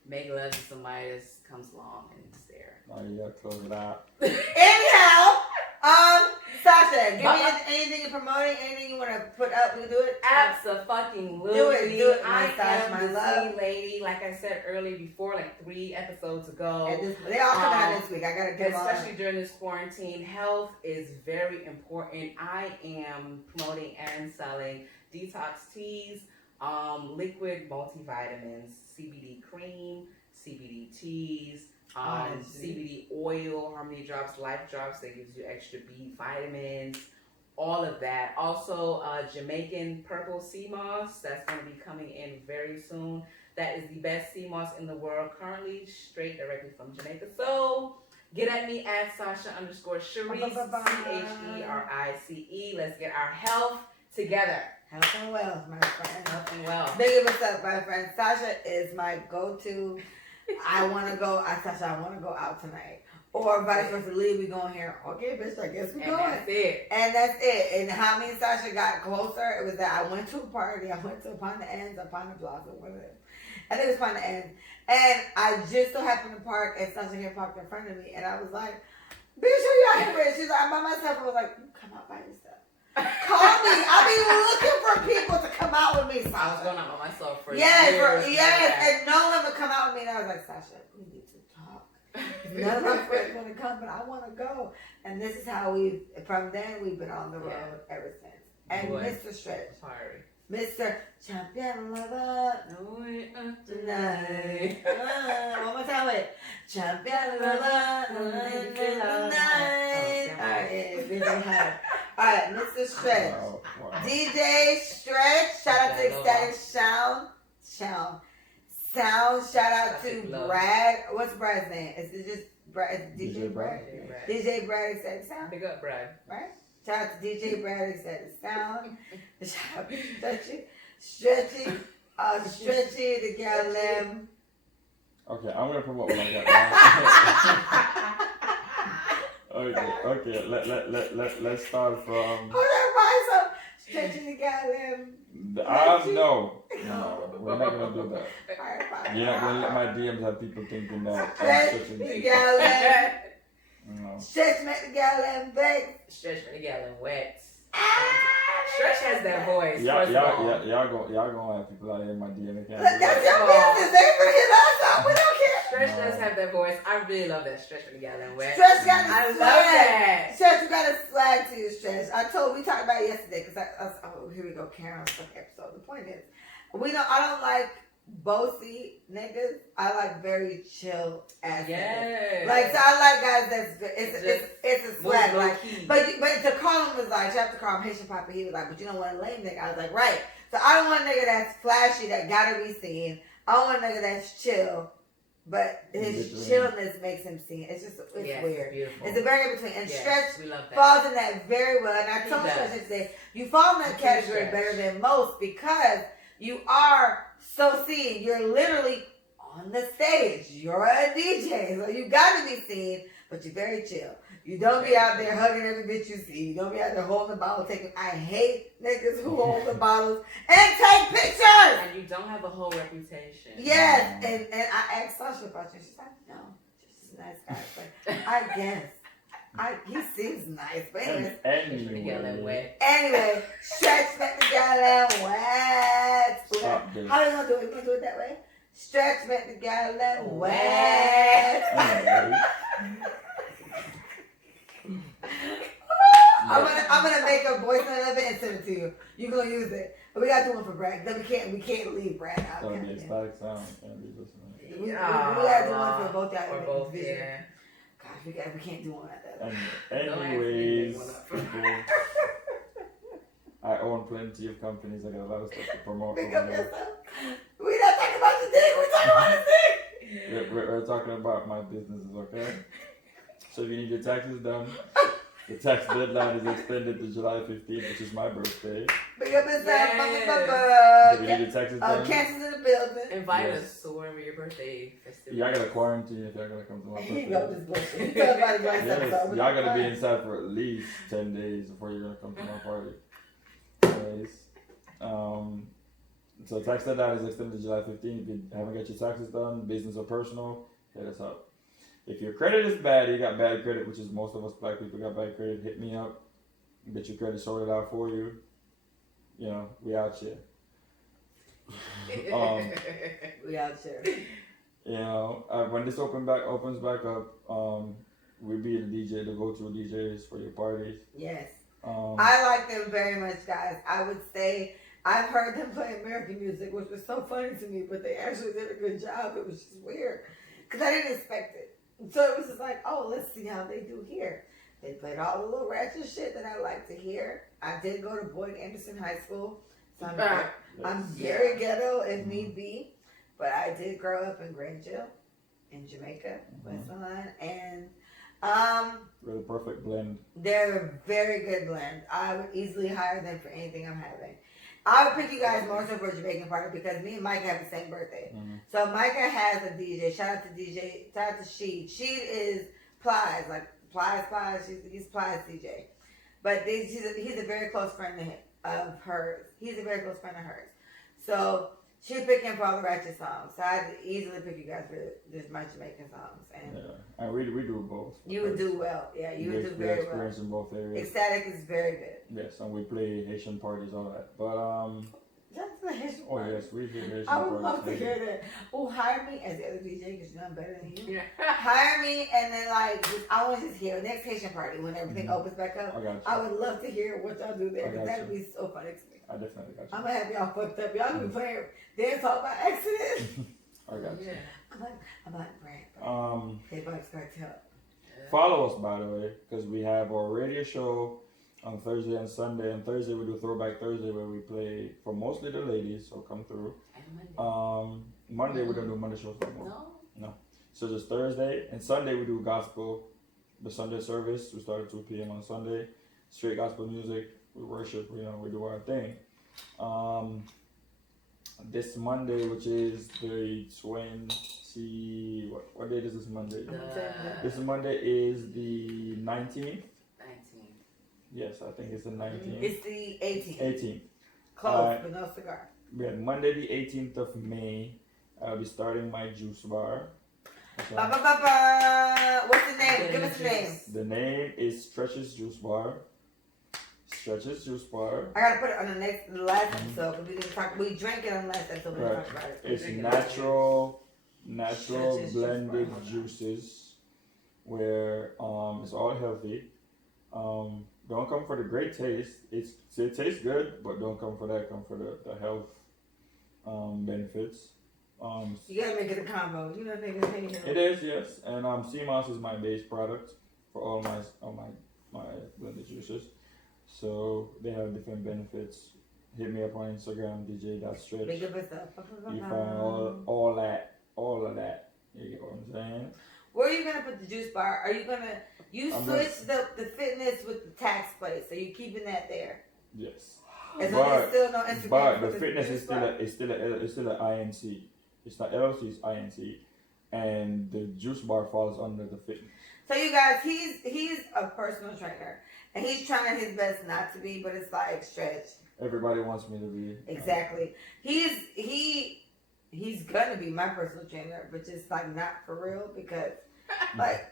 make love to somebody that comes along and it's there. Oh, yeah, close it out. Anyhow, Sasha, give me anything you're promoting, anything you want to put up, we can do it. Absolutely. Do it, I Sasha, am my the love. Tea Lady, like I said earlier before, like 3 episodes ago. And they all coming out this week. I gotta get especially during this quarantine. Health is very important. I am promoting and selling detox teas, liquid multivitamins, CBD cream, CBD teas, CBD oil, Harmony Drops, Life Drops that gives you extra B vitamins, all of that. Also, Jamaican purple sea moss that's going to be coming in very soon. That is the best sea moss in the world, currently straight directly from Jamaica. So get at me at Sasha_Sharice, CHERICE. Let's get our health together. Health and wealth, my friend. Health and wealth. Big what's up, my friend. Sasha is my go-to. I want to go. Sasha, I want to go out tonight. Or vice versa, Lee, we going here. Okay, bitch, I guess we going. That's it. And that's it. And how me and Sasha got closer, it was that I went to a party. I went to Upon the Ends, Upon the Plaza, whatever. I think it was Upon the Ends. And I just so happened to park, and Sasha here parked in front of me. And I was like, bitch, who you out here with? She's like, I'm by myself. I was like, you come out by yourself. Call me. I've been looking for people to come out with me, Sasha. I was going out by myself for years. Yes, and no one would come out with me. And I was like, Sasha, we need to talk. None of my friends want to come, but I want to go. And this is how from then, we've been on the road ever since. And Mr. Stretch. Sorry. Mr. Champion Lover. Tonight. One more time with Champion Lover. Tonight. Alright, Mr. Stretch. DJ Stretch. Shout out to Ecstatic Sound. Shout out to Brad. What's Brad's name? Is it just Brad? DJ Brad? DJ Brad Ecstatic Sound. Pick up Brad. Right? Shout out to DJ Brad Ecstatic Sound. Shout out to Stretchy, the gal Lim. Okay, I'm gonna promote what I got now. Okay. Let's start from. Hold on, so Stretchy the gal Lim. No, we're not gonna do that. You're not gonna let my DMs have people thinking that I'm Stretch the gal Lim. Stretch make the gal Lim big. Stretch make the gal Lim wet. Stretch has that voice. Y'all gonna have people out here in my DM. That's your business. They bring it us up. We don't care. Stretch does have that voice. I really love that. Stretch when you got that wet. Stretch got the swag. I love that. Stretch, you got a swag to you, Stretch. We talked about it yesterday because here we go, Karen's episode. The point is, I don't like bossy niggas. I like very chill ass niggas. Like, so I like guys it's a swag. Like, but to call him was like, you have to call him Haitian Papa. He was like, but you don't want a lame nigga. I was like, right. So I don't want a nigga that's flashy that gotta be seen. I don't want a nigga that's chill, but his chillness makes him seen. It's just weird. Beautiful. It's a very between. And Stretch falls in that very well. And I told Stretch yesterday, you fall in that category better than most because you are so seen. You're literally on the stage. You're a DJ. So you got to be seen, but you're very chill. You don't be out there hugging every bitch you see. You don't be out there holding the bottle, taking. I hate niggas who hold the bottles and take pictures. And you don't have a whole reputation. Yes. And I asked Sasha about you. She's like, no, she's a nice guy. But I guess. He seems nice, but anyway, Stretch met the gal wet. How are you gonna do it? You gonna do it that way? Stretch met the gal wet. I'm gonna make a voice note of it and send it to you. You gonna use it, but we gotta do one for Brad. Then we can't leave Brad out. So the Ecstatic Sound can't be listening. We gotta do one for both y'all. For both, yeah. We can't do one at that. Anyways, I own plenty of companies. I got a lot of stuff to promote. Pick up yourself. We're not talking about the dick. We're talking about the dick. We're talking about my businesses, okay? So if you need your taxes done, the tax deadline is extended to July 15th, which is my birthday. Pick up yourself. If you need your taxes done. Cancers in the building. Invite us to wherever your birthday festival. Y'all gotta quarantine if y'all gotta come to my birthday. Here you go, this bullshit. Yes, y'all gotta be inside for at least 10 days before you're gonna come to my party. Anyways, so tax deadline is extended to July 15th. If you haven't got your taxes done, business or personal, hit us up. If your credit is bad, you got bad credit, which is most of us black people got bad credit. Hit me up, get your credit sorted out for you. You know, we out here. We out here. You know, when this opens back up, we'll be the DJ, the go-to DJs for your parties. Yes. I I like them very much, guys. I would say I've heard them play American music, which was so funny to me, but they actually did a good job. It was just weird because I didn't expect it. So it was just like, oh, let's see how they do here. They played all the little ratchet shit that I like to hear. I did go to Boyd Anderson High School, so I'm very ghetto if need be. But I did grow up in Grangeville, in Jamaica, West Line, and Really perfect blend. they're a very good blend. I would easily hire them for anything I'm having. I would pick you guys more so for a Jamaican party because me and Micah have the same birthday. So Micah has a DJ. Shout out to Sheed. Sheed is Plies, like Plies. He's Plies DJ. But he's a very close friend of hers. He's a very close friend of hers. So she'd pick him for all the ratchet songs. So I'd easily pick you guys for just my Jamaican songs. And and we do both. you would do well. Yeah, you would do very well. Experience in both areas. Ecstatic is very good. Yes, and we play Haitian parties, all that. But That's the Haitian oh part. yes, we hear Haitian I would love to parties. hear that. Oh, hire me as the other DJ because you know I'm better than you. Yeah. Hire me and then I want to just hear next Haitian party when everything opens back up. I got you. I would love to hear what y'all do there I got because that would you. be so funny to me. I definitely got you. I'm gonna have y'all fucked up. Y'all gonna be playing dance hall by accident. I got you. I'm like Brad. Hey, Bucks Cartel. Follow us, by the way, because we have our radio show on Thursday and Sunday. And Thursday we do Throwback Thursday where we play for mostly the ladies, so come through. Monday we don't do Monday shows no more. No. So just Thursday and Sunday we do gospel. The Sunday service we start at 2 p.m. on Sunday. Straight gospel music. We worship. You know, we do our thing. This Monday, which is the 20. What date is this Monday? This Monday is the 19th. Yes, I think it's the 19th. It's the 18th. 18th. Close, but no cigar. Yeah, Monday the 18th of May, I'll be starting my juice bar. What's the name? Give us the name. The name is Stretch's Juice Bar. Stretch's Juice Bar. I gotta put it on the last episode because we drank it on the last episode. We Right. talked about it. It's natural Stretch's blended Juice Bar. juices where it's all healthy. Don't come for the great taste. It tastes good, but don't come for that. Come for the health benefits. You gotta make it a combo. You know, niggas hate it. It is, yes. And CMOS is my base product for all my blended juices. So they have different benefits. Hit me up on Instagram, DJ.stretch. Big up and stuff. You find all of that. You get what I'm saying? Where are you gonna put the juice bar? Are you gonna switch the fitness with the tax place? Are you keeping that there? Yes. As long as still no Instagram. But for the fitness juice is bar? still an INC. It's not LLC, it's INC. And the juice bar falls under the fitness. So you guys, he's a personal trainer, and he's trying his best not to be, but it's like Stretch. Everybody wants me to be. Exactly. He's gonna be my personal trainer, but just like not for real because like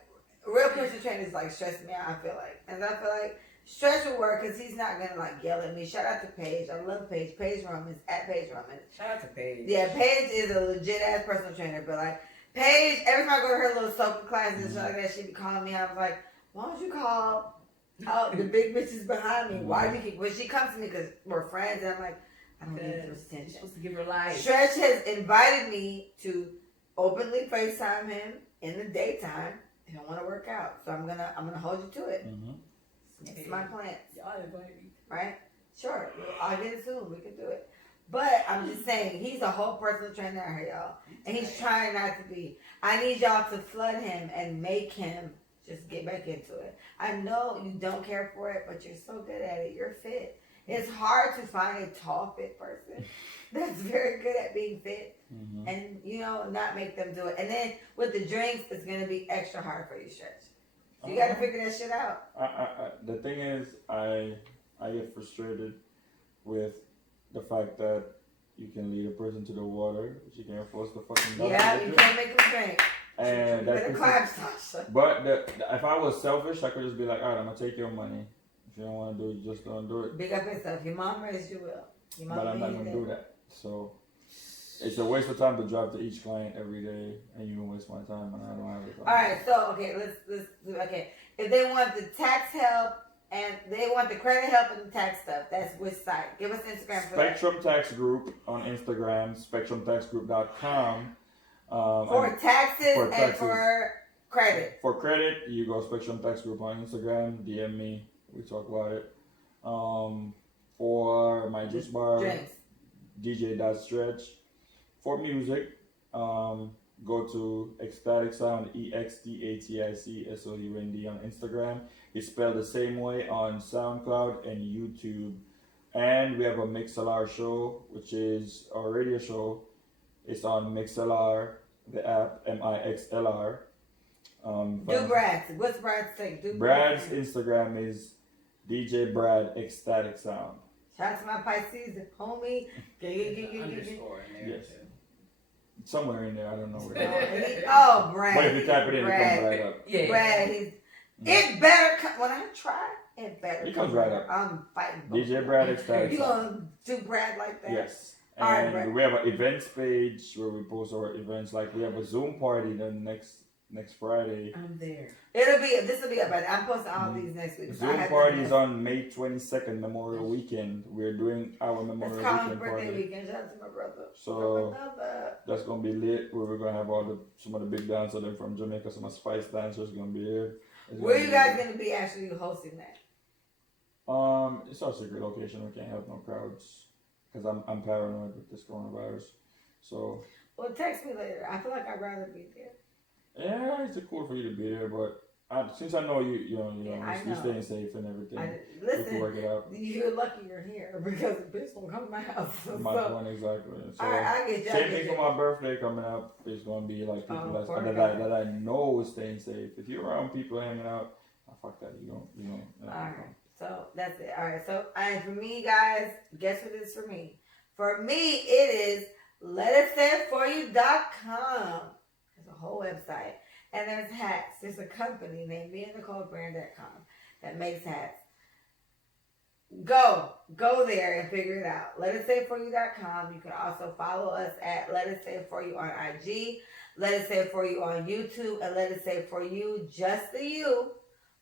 real personal trainers like stress me out. I feel like, and I feel like Stretch will work because he's not gonna like yell at me. Shout out to Paige. I love Paige. Paige Romans at Paige Romans. Shout out to Paige. Yeah, Paige is a legit ass personal trainer, but like Paige, every time I go to her little soca classes and shit like that, she be calling me. I was like, why don't you call the big bitches behind me? Why do you keep? Well, she comes to me because we're friends, and I'm like, I don't need this attention. You're supposed to give her life. Stretch has invited me to openly FaceTime him in the daytime if I want to work out. So I'm gonna hold you to it. It's my plan. Y'all invite me. Right? Sure. I'll get it soon. We can do it. But I'm just saying, he's a whole personal trainer out here, y'all. And he's trying not to be. I need y'all to flood him and make him just get back into it. I know you don't care for it, but you're so good at it. You're fit. It's hard to find a tall, fit person that's very good at being fit and, not make them do it. And then with the drinks, it's going to be extra hard for you, Stretch. So you got to figure that shit out. The thing is, I get frustrated with the fact that You can lead a person to the water, but you can't force the fucking dog Yeah, to you drink. can't make them drink. And that Better puts climb, it- Sasha. But if I was selfish, I could just be like, all right, I'm gonna take your money. If you don't want to do it, you just don't do it. Big up yourself. Your mom raised you well. Your mom But I'm not made gonna you do that. So it's a waste of time to drive to each client every day, and you waste my time, and I don't have it. All right, so okay, let's do okay. If they want the tax help and they want the credit help and the tax stuff, that's which site? Give us Instagram for that. Spectrum Tax Group on Instagram, spectrumtaxgroup.com. For And taxes for and taxes. for credit. for credit, you go Spectrum Tax Group on Instagram, DM me, we talk about it. For my juice bar, Drinks. DJ.stretch. For music, go to Ecstatic Sound, EXTATIC SOUND on Instagram. It's spelled the same way on SoundCloud and YouTube. And we have a Mixlr show, which is our radio show. It's on Mixlr, the app, MIXLR. Do Brad's. What's Brad's thing? Do Brad's Instagram is DJ Brad Ecstatic Sound. Shout out to my Pisces, homie. Underscore in there Yes. too. Somewhere in there, I don't know where. Oh, Brad. But if you type it in, it Brad. comes right up. Yeah. Brad, it better come. When I try, it better It come comes right up. I'm fighting. both DJ of Brad them. Ecstatic You Sound. gonna do Brad like that? Yes. All right, And Brad. we have an events page where we post our events. Like we have a Zoom party the next Friday. I'm there. This will be up. I'm posting all these next week. Zoom party is on May 22nd, Memorial Weekend. We're doing our Memorial It's Colin's Weekend birthday party. weekend. Shout out to my brother. So that's gonna be lit. Where we're gonna have some of the big dancers them from Jamaica, some of the Spice dancers gonna be here. It's Where gonna you be guys lit. gonna be actually hosting that? It's our secret location. We can't have no crowds because I'm paranoid with this coronavirus. So Well, text me later. I feel like I'd rather be there. yeah, it's cool for you to be there, but since I know you Yeah, I you're know. staying safe and everything, we can Listen, work it out. you're lucky you're here because the bitch won't come to my house. My So, point exactly. So all right, I get you. I same get thing you. for my birthday coming up. It's gonna be like people poor that guy. that I know is staying safe. If you're around people hanging out, fuck that. You don't. All right. So that's it. All right. So and for me, guys, guess what it is for me? For me, it is letitsaitforyou.com. There's a whole website. And there's hats. There's a company named meandnicolebrand.com that makes hats. Go there and figure it out. Letitsaitforyou.com. You can also follow us at Let It Say For You on IG, Let It Say For You on YouTube, and Let It Say For You, just the you,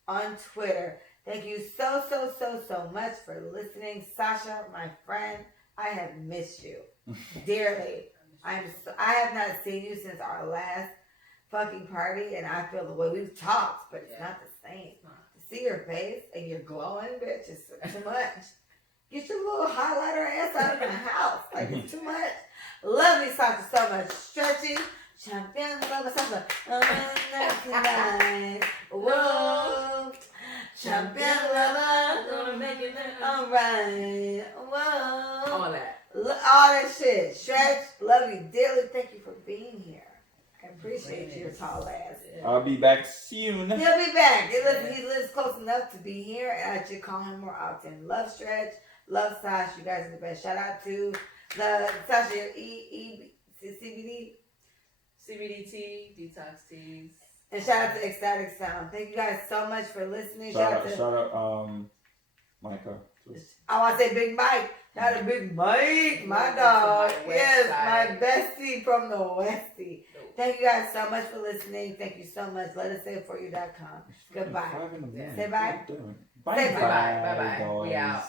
on Twitter. Thank you so much for listening. Sasha, my friend, I have missed you dearly. I have not seen you since our last fucking party, and I feel the way we've talked, but it's not the same. To see your face and your glowing, bitch, is too much. Get your little highlighter ass out of the house. Like, it's too much. Love you, Sasha, so much. Stretchy. Champion, love Sasha. Tonight. Whoa. Champion lover, gonna make it alright. Whoa. All that. All that shit. Stretch, love you dearly. Thank you for being here. I appreciate your tall ass. I'll be back soon. He'll be back. He lives close enough to be here, and I should call him more often. Love Stretch. Love Sasha. You guys are the best. Shout out to the Sasha CBD. CBD tea, detox teas. And shout out to Ecstatic Sound. Thank you guys so much for listening. Shout out, Micah. I want to say Big Mike. Shout out to Big Mike, my dog. Yes, my bestie from the Westie. Thank you guys so much for listening. Thank you so much. LetItSayForYou.com. Goodbye. Say bye. Bye. Say bye. Guys. We out.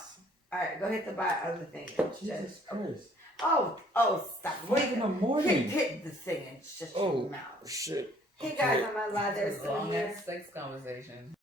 All right, go hit the bye other thing. Jesus Christ. Oh, stop. Wait in the morning. Hit the thing and shut your mouth. Shit. Hey guys, on my live, there's Long here. ass sex conversation.